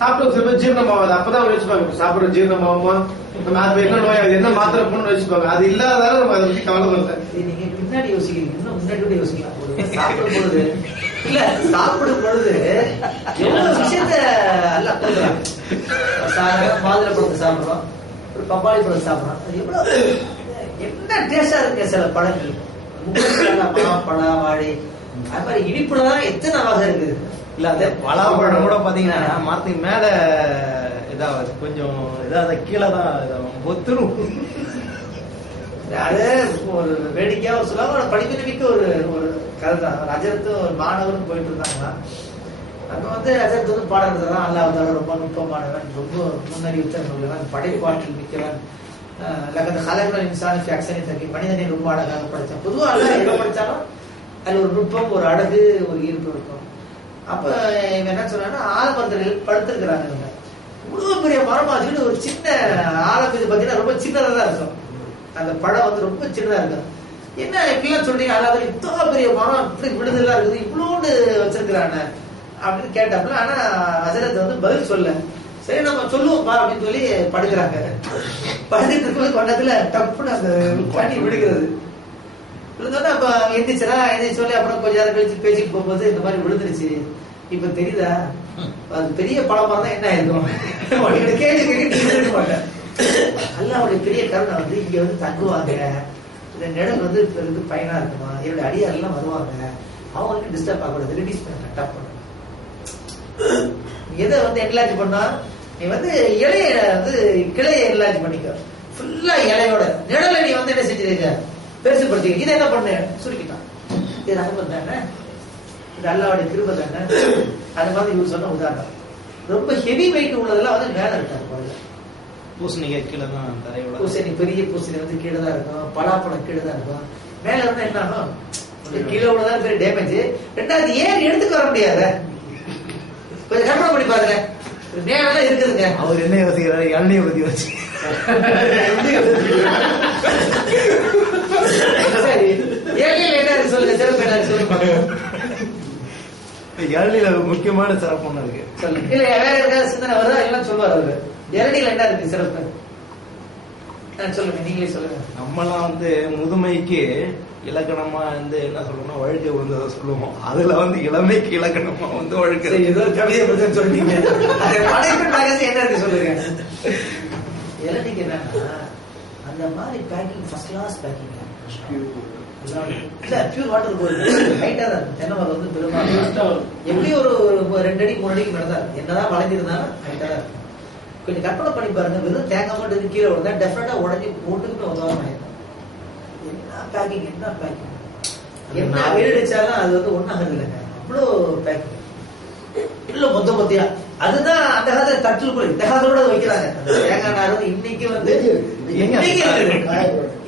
சாப்பிட சில பேர் ஜீரணமாகாது. அப்பதான் யோசிப்பாங்க சாப்பிடுற ஜீரணமாகுமா, நம்ம அது என்ன நோய், அது என்ன மாத்திரை போகணும்னு யோசிப்பாங்க. அது இல்லாததால நம்ம அதை பத்தி கவலைப்படல. நீங்க பின்னாடி யோசிக்கிறீங்க, இன்னும் முன்னாடி கூட யோசிக்கலாம். சாப்பிடும் பொழுது இல்ல, சாப்பிடும் பொழுது எவ்வளவு விஷயத்த எல்லாம் கொடுக்குறாங்க. மாதுளை பழத்தை சாப்பிடுறோம், ஒரு பப்பாளி பழத்தை சாப்பிடுறோம், அது எவ்வளவு என்ன டேஸ்டா இருக்கு. சில பழங்கள் பழம் வாழை அது மாதிரி இனிப்புலதான் எத்தனை வகை இருக்குது. இல்ல அந்த பலாப்பழம் கூட பாத்தீங்கன்னா மரத்துக்கு மேல இதாவது கொஞ்சம் இதாவது கீழே தான் ஒத்துரும். அது ஒரு வேடிக்கையா சொல்லுவாங்க. படிப்பினமிக்க ஒரு கதை தான். அஜரத்தும் ஒரு மாணவரும் போயிட்டு இருந்தாங்களா, அங்க வந்து அஜரத் வந்து பாடுறதுதான் அல்லாஹ் ரொம்ப நுட்பமானவன், ரொம்ப முன்னறிவித்தன் உள்ளவன், படைப்பாற்றல் மிக்கவன், அந்த கலைஞர் இன்சான் ஃபேக்ஷனை தங்கி மனிதனை ரொம்ப அழகாக படித்தான். பொதுவாக அழகாக எங்க படித்தாலும் அது ஒரு நுட்பம், ஒரு அழகு, ஒரு ஈர்ப்பு இருக்கும். அப்ப இவன் என்ன சொன்னா, ஆலமரத்தில் படுத்திருக்கிறாங்க. இவங்க இவ்வளவு பெரிய மரமா வச்சுக்கிட்டு ஒரு சின்ன ஆலம், இது பார்த்தீங்கன்னா ரொம்ப சின்னதா தான் இருக்கும். அந்த படம் வந்து ரொம்ப சின்னதா இருக்கும். என்ன இப்படிலாம் சொல்றீங்க, அதாவது இவ்வளவு பெரிய மரம் இப்படி விடுதலா இருக்குது, இவ்வளோண்டு வச்சிருக்கிறான அப்படின்னு கேட்டாப்புல. ஆனா ஹஜரத் வந்து பதில் சொல்ல. சரி நம்ம சொல்லுவோம்ப்பா அப்படின்னு சொல்லி படுக்கிறாங்க. படுத்துட்டு இருக்கும்போது கொண்டத்துல டப்புன்னு அந்த பனி விழுகிறது. விழுந்தோன்னா அப்ப எந்திரிச்சு சொல்லி அப்புறம் கொஞ்ச நேரம் கழிச்சு பேசிட்டு போகும்போது இந்த மாதிரி விழுந்துருச்சு, இப்ப தெரியுதா, அது பெரிய பழமா தான் என்ன ஆயிருக்கும் கேள்வி கேட்க மாட்டேன். அல்லாஹ்வுடைய பெரிய கருணை வந்து இங்க வந்து தங்குவாங்க, இந்த நிழல் வந்து பெருந்து பயனா இருக்குமா, என்னுடைய அடியார் எல்லாம் வருவாங்க, அவங்களுக்கு டிஸ்டர்ப் ஆகக்கூடாது, ரிலீஸ் பண்ண டப் பண்ண. எதை வந்து என்லாஜ் பண்ணா, நீ வந்து இலைய வந்து கிளையை என்லாஜ் பண்ணிக்க, ஃபுல்லா இலையோட நிழலை நீ வந்து என்ன செஞ்சிருக்க, பெருசுப்படுத்திக்க. இதை என்ன பண்ண சுருக்கிட்டான். இது ரஹமத் தானே, இது அல்லாஹ்வுடைய கிருபை தானே. அது மாதிரி இவர் சொன்ன உதாரணம். ரொம்ப ஹெவி வெயிட் உள்ளதெல்லாம் வந்து மேல இருக்காரு. பூசணிக்காய் கீழே தான் தரையோட, பூசணி பெரிய பூசணி வந்து கீழே தான் இருக்கும், பலாப்பழம் கீழே தான் இருக்கும். மேல இருந்தா என்ன ஆகும், கீழே உள்ளதான் பெரிய டேமேஜ். ரெண்டாவது ஏன் எடுத்துக்க வர முடியாது, கொஞ்சம் கற்பனை பண்ணி பாருங்க. மேலாம் இருக்குதுங்க. அவர் என்ன யோசிக்கிறாரு, எண்ணெயை பத்தி வச்சு. சரி, ஏழையில் என்ன சொல்லுங்க, சிறப்பு என்ன சொல்லுங்க. இளநீல முக்கியமான சிறப்பு ஒண்ணு இருக்கு. சொல்லுங்க. இல்ல வேற ஏதாவது சிந்தனை வருதா? எல்லாம் சொல்லுவார் அவரு. இளநீல என்ன இருக்கு சிறப்பு? சொல்லுங்க, நீங்களே சொல்லுங்க. நம்மலாம் வந்து முதுமைக்கு இலக்கணமா வந்து என்ன சொல்லணும், வழுக்கை விழுந்ததை சொல்லுவோம். அதுல வந்து இளமைக்கு இலக்கணமா வந்து வழுக்கை. ஏதோ கவிதை பத்தி சொல்றீங்க. என்ன இருக்கு சொல்லுங்க. இளநீக்கு என்னன்னா அந்த மாதிரி பேக்கிங் ஃபர்ஸ்ட் கிளாஸ் பேக்கிங். இல்ல பியூர் வாட்டர் போயிருக்கு, ஹைட்டா தான் இருக்கு. தென்னை மரம் வந்து பெரும்பாலும் எப்படியும் ஒரு 2 அடி 3 அடிக்கு மேல தான் இருக்கு. என்னதான் வளைஞ்சிருந்தாலும் ஹைட்டா தான் இருக்கு. கொஞ்சம் கற்பனை பண்ணி பாருங்க, வெறும் தேங்காய் மட்டும் கீழே விழுந்தா டெஃபினட்டா உடஞ்சி போட்டுக்கிட்டு உதவாம என்ன பேக்கிங், என்ன பேக்கிங், என்ன வீடிச்சாலும் அது வந்து ஒன்னாகுது இல்லைங்க. அவ்வளோ பேக்கிங் இல்ல மொத்த மொத்தியா. அதுதான் அந்த காலத்துல தட்டில் கூட இந்த காலத்தோட வைக்கிறாங்க. அந்த தேங்காய் நார் இன்னைக்கு வந்து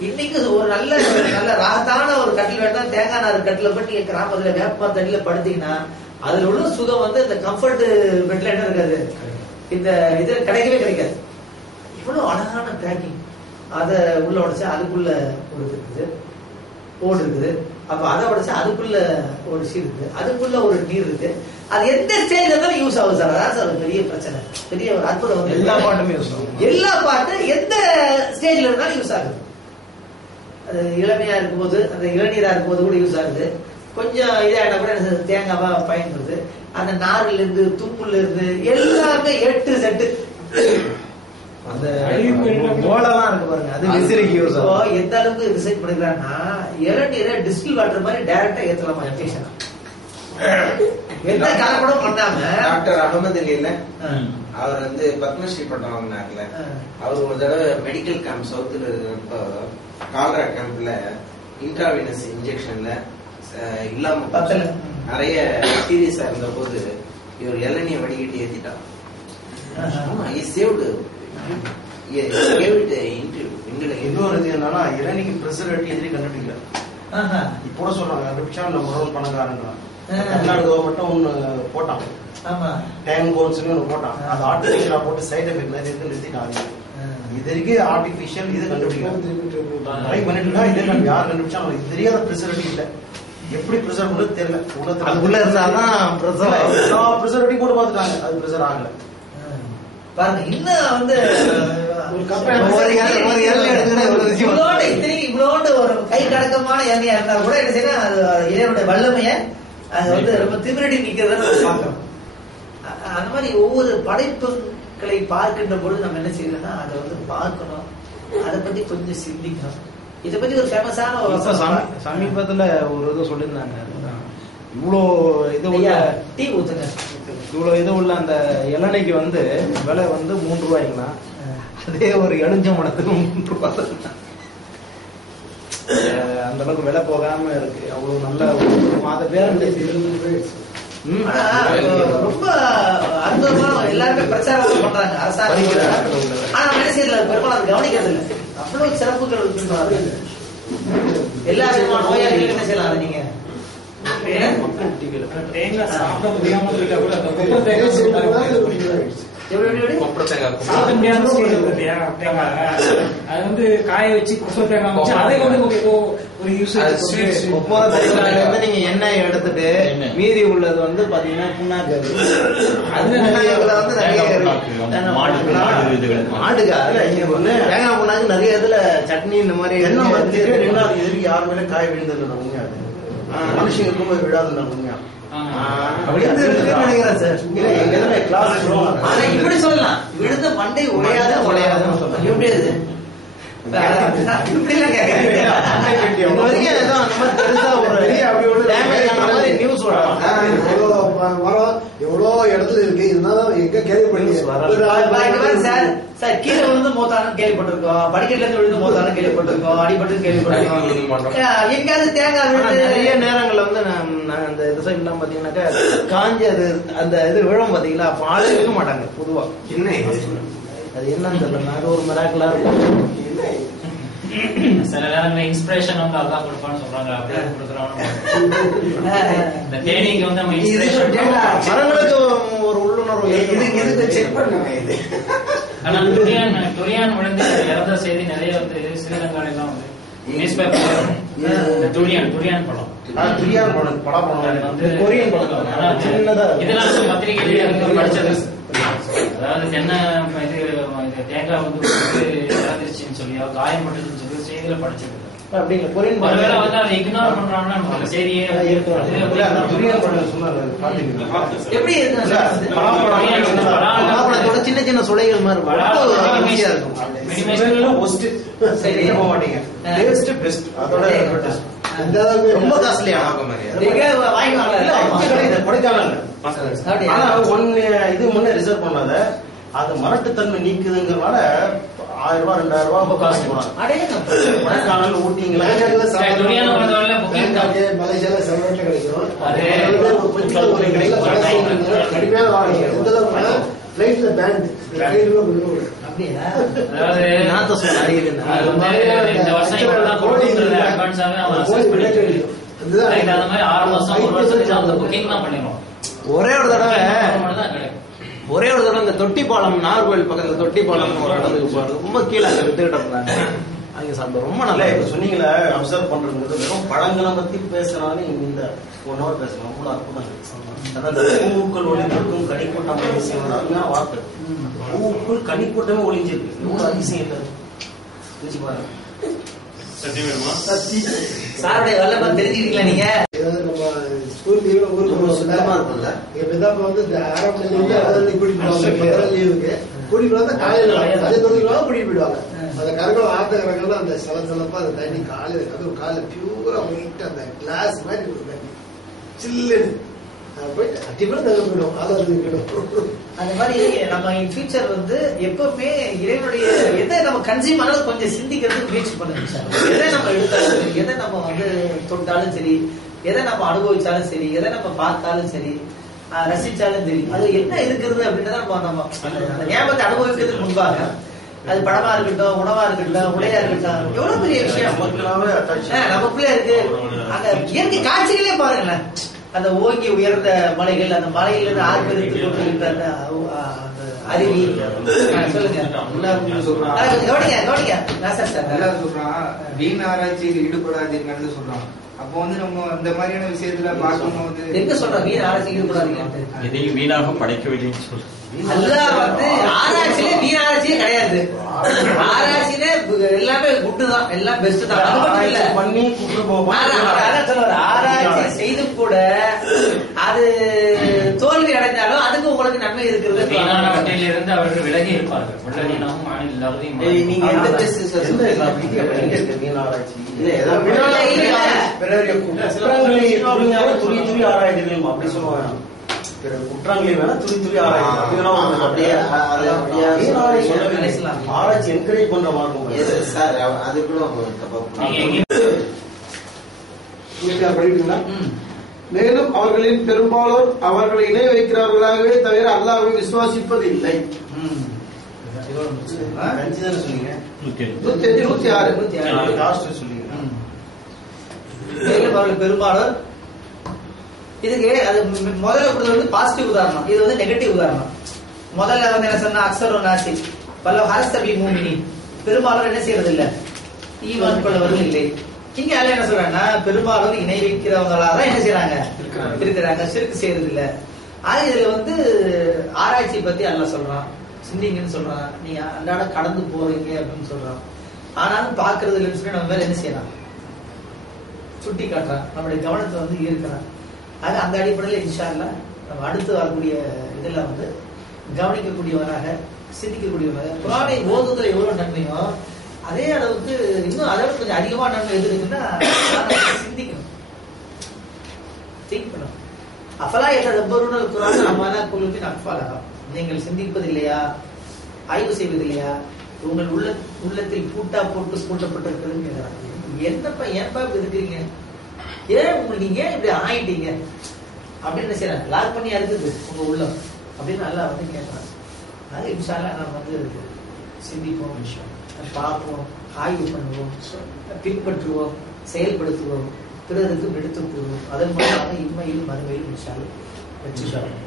இன்னைக்கு ஒரு நல்ல நல்ல ராகத்தான ஒரு கட்டில் வேணா தேங்காய் நார் கட்டில போட்டு நீங்க கிராமத்துல வேப்ப தண்ணியில படுத்தீங்கன்னா அதுல உள்ள சுகம் வந்து இந்த கம்ஃபர்ட் பெட்ல என்ன இருக்காது, இந்த இது கிடைக்கவே கிடைக்காது. இவ்வளவு அழகான பேக்கிங். அதை உள்ள உடைச்சு அதுக்குள்ள ஒரு இருக்குது ஓடு இருக்குது. அப்ப அதை உடைச்சு அதுக்குள்ள ஒரு சீர் இருக்கு, அதுக்குள்ள ஒரு நீர் இருக்கு. அது எந்த ஸ்டேஜ்ல இருந்தாலும் யூஸ் ஆகுது சார். அதான் சார் பெரிய பிரச்சனை, பெரிய ஒரு அற்புதம். வந்து எல்லா பாட்டுமே யூஸ் ஆகும். எல்லா பாட்டு எந்த ஸ்டேஜ்ல இருந்தாலும் யூஸ் ஆகுது. அது இளமையா இருக்கும்போது, அந்த இளநீரா இருக்கும்போது கூட யூஸ் ஆகுது. கொஞ்சம் இதாயிட்டா கூட தேங்காவா பயன்படுது. அந்த நார்ல இருந்து துப்புல இருந்து எல்லாமே 8 செட்டு. அந்த ஓலெல்லாம் இருக்கு பாருங்க, அது விசிறிக்கு யூஸ் ஆகும். எந்த அளவுக்கு டிசைன் பண்ணிக்கிறாங்கன்னா இளநீரை டிஸ்டில் வாட்டர் மாதிரி டைரக்டா ஏத்தலாமா இன்ஜெக்ஷன். எந்த கலப்படம் பண்ணாம டாக்டர் அகமது இல்ல, அவர் வந்து பத்மஸ்ரீ பட்டம் வாங்கினார்ல. அவர் ஒரு தடவை மெடிக்கல் கேம்ப் சவுத்துல இருக்கிறப்ப கால்ரா கேம்ப்ல இன்ட்ராவினஸ் இன்ஜெக்ஷன்ல இல்லாம பத்தல நிறைய சீரியஸா இருந்த போது இவர் இளநிய வடிகட்டி ஏத்திட்டார். இன்னொரு இது என்னன்னா இளநிக்கு ப்ரிசர்வேட்டிவ் எதிரி கண்டுபிடிக்கல. இப்போ சொல்றாங்க கண்டுபிடிச்சா நம்ம முதல் பணக்காரங்க தமிழ்நாடு கவர்மெண்ட் ஒண்ணு போட்டான், டேங் கோல்ஸ்னு ஒண்ணு போட்டான். அது ஆர்டிபிஷியலா போட்டு சைட் எஃபெக்ட் நிறைய இருக்கு நிறுத்திட்டாங்க. இது வரைக்கும் ஆர்டிபிஷியல் இது கண்டுபிடிக்கலாம், ட்ரை பண்ணிட்டு இருக்கா. இதே யார் கண்டுபிடிச்சா இது தெரியாத ப்ரிசர்வேட்டிவ் இல்ல. எப்படி ப்ரிசர்வ் பண்ணது தெரியல. அதுக்குள்ள இருந்தாதான் ப்ரிசர்வேட்டிவ் போட்டு பார்த்துட்டாங்க, அது ப்ரிசர்வ் ஆகல. பாருங்க இன்னும் வந்து இவ்வளோண்டு ஒரு கை கடக்கமான எண்ணெயா இருந்தா கூட என்ன செய்யணும், அது இறைவனுடைய வல்லமைய அது வந்து ரொம்ப திமிரடி நிக்கிறத பார்க்கணும். அந்த மாதிரி ஒவ்வொரு படைப்புகளை பார்க்கின்ற பொழுது நம்ம என்ன செய்யணும்னா அதை வந்து பார்க்கணும், அதை பத்தி கொஞ்சம் சிந்திக்கணும். இதை பத்தி ஒரு ஃபேமஸான ஒரு சமீபத்துல ஒரு இது சொல்லியிருந்தாங்க. இவ்வளோ இது உள்ள டீ ஊத்துங்க, இவ்வளோ இது உள்ள அந்த இளநிக்கு வந்து விலை வந்து 3 ரூபாய்க்குன்னா அதே ஒரு எலுஞ்சம்பழத்துக்கு 3 ரூபாய். அந்த அளவுக்கு விலை போகாம இருக்கு. அவ்வளவு நல்ல மாத பேர் ரொம்ப அற்புதமா எல்லாருமே பிரச்சாரம் பண்றாங்க அரசாங்கம். ஆனா மனுஷன்ல பெரும்பாலும் அது கவனிக்கிறது இல்லை. அவ்வளவு சிறப்புகள் இருக்கின்றார்கள். எல்லா விதமான நோயாளிகளும் என்ன செய்யலாம், அதை நீங்க தேங்காய் சாப்பிட முடியாம இருக்கா கூட சாப்பிட முடியாம அது வந்து காய வச்சு குப்பை தேங்காய் வச்சு அதை வந்து ஒரு யூஸ். நீங்க எண்ணெய் எடுத்துட்டு மீதி உள்ளது வந்து பாத்தீங்கன்னா புண்ணாக்கு. அது வந்து நிறைய மாட்டுக்கு தேங்காய் புண்ணாக்கு நிறைய இதுல சட்னி இந்த மாதிரி எண்ணெய் யாருமே காய விழுந்தது உண்மையா, மனுஷங்க இருக்கும்போது விடாது உண்மையா. இப்படி சொல்லலாம், விழுந்த பண்டை உடையாத உடையாதுன்னு சொல்லலாம். எப்படி அது எவ்வளோ இடத்துல இருக்கு, இதனால எங்க சார் கீழே விழுந்து மோத்தாலும் கேள்விப்பட்டிருக்கோம், படிக்கட்டுல இருந்து விழுந்து மோத்தாலும் கேள்விப்பட்டிருக்கோம், அடிபட்டு கேள்விப்பட்டிருக்கோம். எங்கேயாவது தேங்காய் நிறைய நேரங்கள்ல வந்து நான் அந்த இது சைட் எல்லாம் பாத்தீங்கன்னாக்கா காஞ்சி அது அந்த இது விழும் பாத்தீங்களா, அப்ப ஆளே இருக்க மாட்டாங்க பொதுவா. என்ன அது என்னன்னு தெரியல, அது ஒரு மிராக்கிளா இருக்கும். சில நேரங்கள் இன்ஸ்பிரேஷன் வந்து அதான் கொடுப்பான்னு சொல்றாங்க. அப்படியே கொடுக்குறோம். இந்த தேனிக்கு வந்து நம்ம இன்ஸ்பிரேஷன் மரங்களுக்கு ஒரு உள்ளுணர்வு செக் பண்ணுங்க. இது ஆனா துரியான் விழுந்து இறந்த செய்தி நிறைய வந்து ஸ்ரீலங்கால எல்லாம் வந்து நியூஸ் பேப்பர் துரியான் படம் துரியான் படம் கொரியன் படம் சின்னதா இதெல்லாம் பத்திரிகை படிச்சது. அதாவது தென்னை இது தேங்காய் வந்து இறந்துருச்சுன்னு சொல்லியோ காயப்பட்டதுன்னு சொல்லி செய்தியில படிச்சது. அப்படிங்களா? கொரியன் ஒருவேளை வந்து அதை இக்னோர் பண்றாங்கன்னா நமக்கு சரியே துரியான் படம் சொன்னாரு எப்படி பலாப்பழத்தோட சின்ன சின்ன சுளைகள் மாதிரி இருக்கும். சரி போக மாட்டீங்க. டேஸ்ட் பெஸ்ட் அதோட டேஸ்ட் ரொம்ப காஸ்ட்லியா ஆனா ஒன்னு இது முன்னே ரிசர்வ் பண்ணாத அது மரட்டுத்தன்மை நீக்குதுங்கிறனால 1000 ரூபாய் 2000 ரூபாய் காசு போறாங்க. ஊட்டிங்களா மலேசியால செவரேட்ல கிடைக்கும். ஃபிளைட்ல பேண்ட் அப்படியா? இந்த வருஷம் அட்வான்ஸாவே அவன் அசஸ் பண்ணிட்டு அந்த மாதிரி 6 மாசம் 1 வருஷத்துக்கு அந்த புக்கிங் தான் பண்ணிடுவோம். ஒரே ஒரு தடவை இந்த தொட்டி பாலம் நாகர்கோவில் பக்கத்துல தொட்டி பாலம் ஒரு இடத்துக்கு போறது ரொம்ப கீழே அங்க வித்துக்கிட்டு இருந்தாங்க. அங்க சாப்பிட ரொம்ப நல்லா இப்ப சொன்னீங்களே அப்சர்வ் பண்றது வெறும் பழங்களை பத்தி பேசுறாலே இந்த 1 hour பேசலாம். கூட அற்புதம். பூக்கள் ஒளிந்திருக்கும் கனிக்கூட்டம் அதிசயம் அருமையான வார்த்தை. பூக்கள் கனிக்கூட்டமே ஒளிஞ்சிருக்கு. எவ்வளவு அதிசயம் இல்லை பாருங்க. சாருடைய வல்லபம் தெரிஞ்சுக்கிட்டீங்களா நீங்க? நம்ம ஸ்கூல் லீவ்ல ஊருக்கு சுத்தமா இருக்கும்ல. இப்ப வந்து இந்த ஆரம்பத்துல கூட்டிட்டு லீவுக்கு கூட்டிட்டு வந்தா காலையில அதே தொழிலுக்கு கூட்டிட்டு போயிடுவாங்க. அந்த கரங்கள் ஆத்த கரங்கள்லாம் அந்த சலசலப்பா அந்த தண்ணி காலையில அது காலையில பியூரா ஒயிட் அந்த கிளாஸ் மாதிரி ஒரு தண்ணி சில்லுன்னு போயிட்டு அட்டிப்பட தங்க போயிடும். அந்த மாதிரி நம்ம இன் ஃபியூச்சர் வந்து எப்பவுமே இறைவனுடைய எதை நம்ம கன்சியூம் ஆனாலும் கொஞ்சம் சிந்திக்கிறதுக்கு முயற்சி பண்ணுங்க சார். எதை நம்ம எடுத்தாலும் எதை நம்ம வந்து தொட்டாலும் சரி, எதை நம்ம அனுபவிச்சாலும் சரி, எதை நம்ம பார்த்தாலும் சரி, ரசிச்சாலும் சரி, அது என்ன இருக்கிறது அப்படின்றத நம்ம அந்த ஞாபகத்தை அனுபவிக்கிறதுக்கு முன்பாக அது படமா இருக்கட்டும், உணவா இருக்கட்டும், உடையா இருக்கட்டும், எவ்வளவு பெரிய விஷயம் நமக்குள்ளே இருக்கு. அந்த இயற்கை காட்சிகளே பாருங்களேன். அந்த ஓங்கி உயர்ந்த மலைகள், அந்த மலையிலிருந்து ஆர்ப்பரித்து கொண்டிருக்கிற அந்த அருவி. சொல்லுங்க கவனிங்க சொல்றான். வீண் ஆராய்ச்சியில் ஈடுபடாதீங்கன்னு சொல்றான். அப்போ வந்து நம்ம இந்த மாதிரியான விஷயத்துல பார்க்கும்போது எங்க சொல்றோம் வீண் ஆராய்ச்சி ஈடுபடாதீங்க? எதையும் வீணாக படைக்கவில்லைன்னு சொல்றேன். வந்து ஆராய்ச்சியிலே வீண் ஆராய்ச்சியே கிடையாது. ஆராய்ச்சியிலே எல்லாமே குட்டு தான், எல்லாம் பெஸ்ட் தான். அது மட்டும் இல்ல பண்ணி சொல்லுவாரு, ஆராய்ச்சி செய்து கூட அது தோல்வி அடைஞ்சாலும் அதுக்கு உங்களுக்கு நன்மை இருக்கிறது. இருந்து அவர்கள் விலகி இருப்பார்கள். நீங்க எந்த அப்படி சொல்லுவாங்க. குற்றங்களை வேணா துளி துளி ஆராய்ச்சி என்கரேஜ் பண்ற மாதிரி அது கூட படிக்கிறீங்களா? மேலும் அவர்களின் பெரும்பாலோர் அவர்களை இணை வைக்கிறார்களாகவே தவிர அல்லாஹ்வை விசுவாசிப்பது இல்லை. பெரும்பாலும் இதுக்கு அது முதல்ல கொடுத்தது வந்து பாசிட்டிவ் உதாரணம், இது வந்து நெகட்டிவ் உதாரணம். முதல்ல வந்து என்ன சொன்னா, அக்ஸரு நாசி பல ஹரஸ்தபி மூமினி, பெரும்பாலும் என்ன செய்யறது இல்ல, ஈமான் கொள்ளவர்கள் இல்லை. இங்க அல்ல என்ன சொல்றாங்கன்னா, பெரும்பாலும் இணை வைக்கிறவங்களாதான் என்ன செய்யறாங்க இருக்கிறாங்க, சிறுக்கு செய்யறது இல்ல. ஆனா இதுல வந்து ஆராய்ச்சி பத்தி அல்லாஹ் சொல்றான், சிந்திங்கன்னு சொல்றான், நீங்க அன்றாட கடந்து போறீங்க அப்படின்னு சொல்றான். ஆனாலும் பாக்குறது இல்லைன்னு சொல்லி நம்ம மேல என்ன செய்யலாம், சுட்டி காட்டுறான், நம்மளுடைய கவனத்தை வந்து ஈர்க்கிறான். அது அந்த அடிப்படையில் இன்ஷா அல்லாஹ் நம்ம அடுத்து வரக்கூடிய இதெல்லாம் வந்து கவனிக்கக்கூடியவராக, சிந்திக்கக்கூடியவராக. குர்ஆனை ஓதுதல் எவ்வளவு நன்மையோ அதே அளவுக்கு இன்னும் அதை கொஞ்சம் அதிகமான நன்மை எது இருக்குன்னா சிந்திக்கணும், திங்க் பண்ணணும். அஃபலா யததப்பருன குர்ஆன் அம்மா குலுபின் அக்ஃபாலஹா, நீங்கள் சிந்திப்பதில்லையா, ஆய்வு செய்வதில்லையா, உங்கள் உள்ளத்தில் பூட்டா போட்டு பூட்டப்பட்டிருக்கிறதுன்னு கேட்கிறாங்க. என்னப்பா ஏன்பா இப்படி இருக்கிறீங்க, ஏன் உங்களுக்கு நீங்க ஏன் இப்படி ஆயிட்டீங்க அப்படின்னு செய்யறாங்க, லாக் பண்ணி இருக்குது உங்க உள்ளம் அப்படின்னு நல்லா வந்து கேட்கறாங்க. அதனால இன்ஷா அல்லாஹ் நம்ம வந்து சிந்திப்போம், விஷயம் பார்ப்போம், ஆய்வு பண்ணுவோம், பின்பற்றுவோம், செயல்படுத்துவோம், பிறருக்கு எடுத்துக் கூறுவோம். அதன் மூலமாக இம்மையில் மறுமையில் இன்ஷா அல்லாஹ் வெற்றி பெறுவோம்.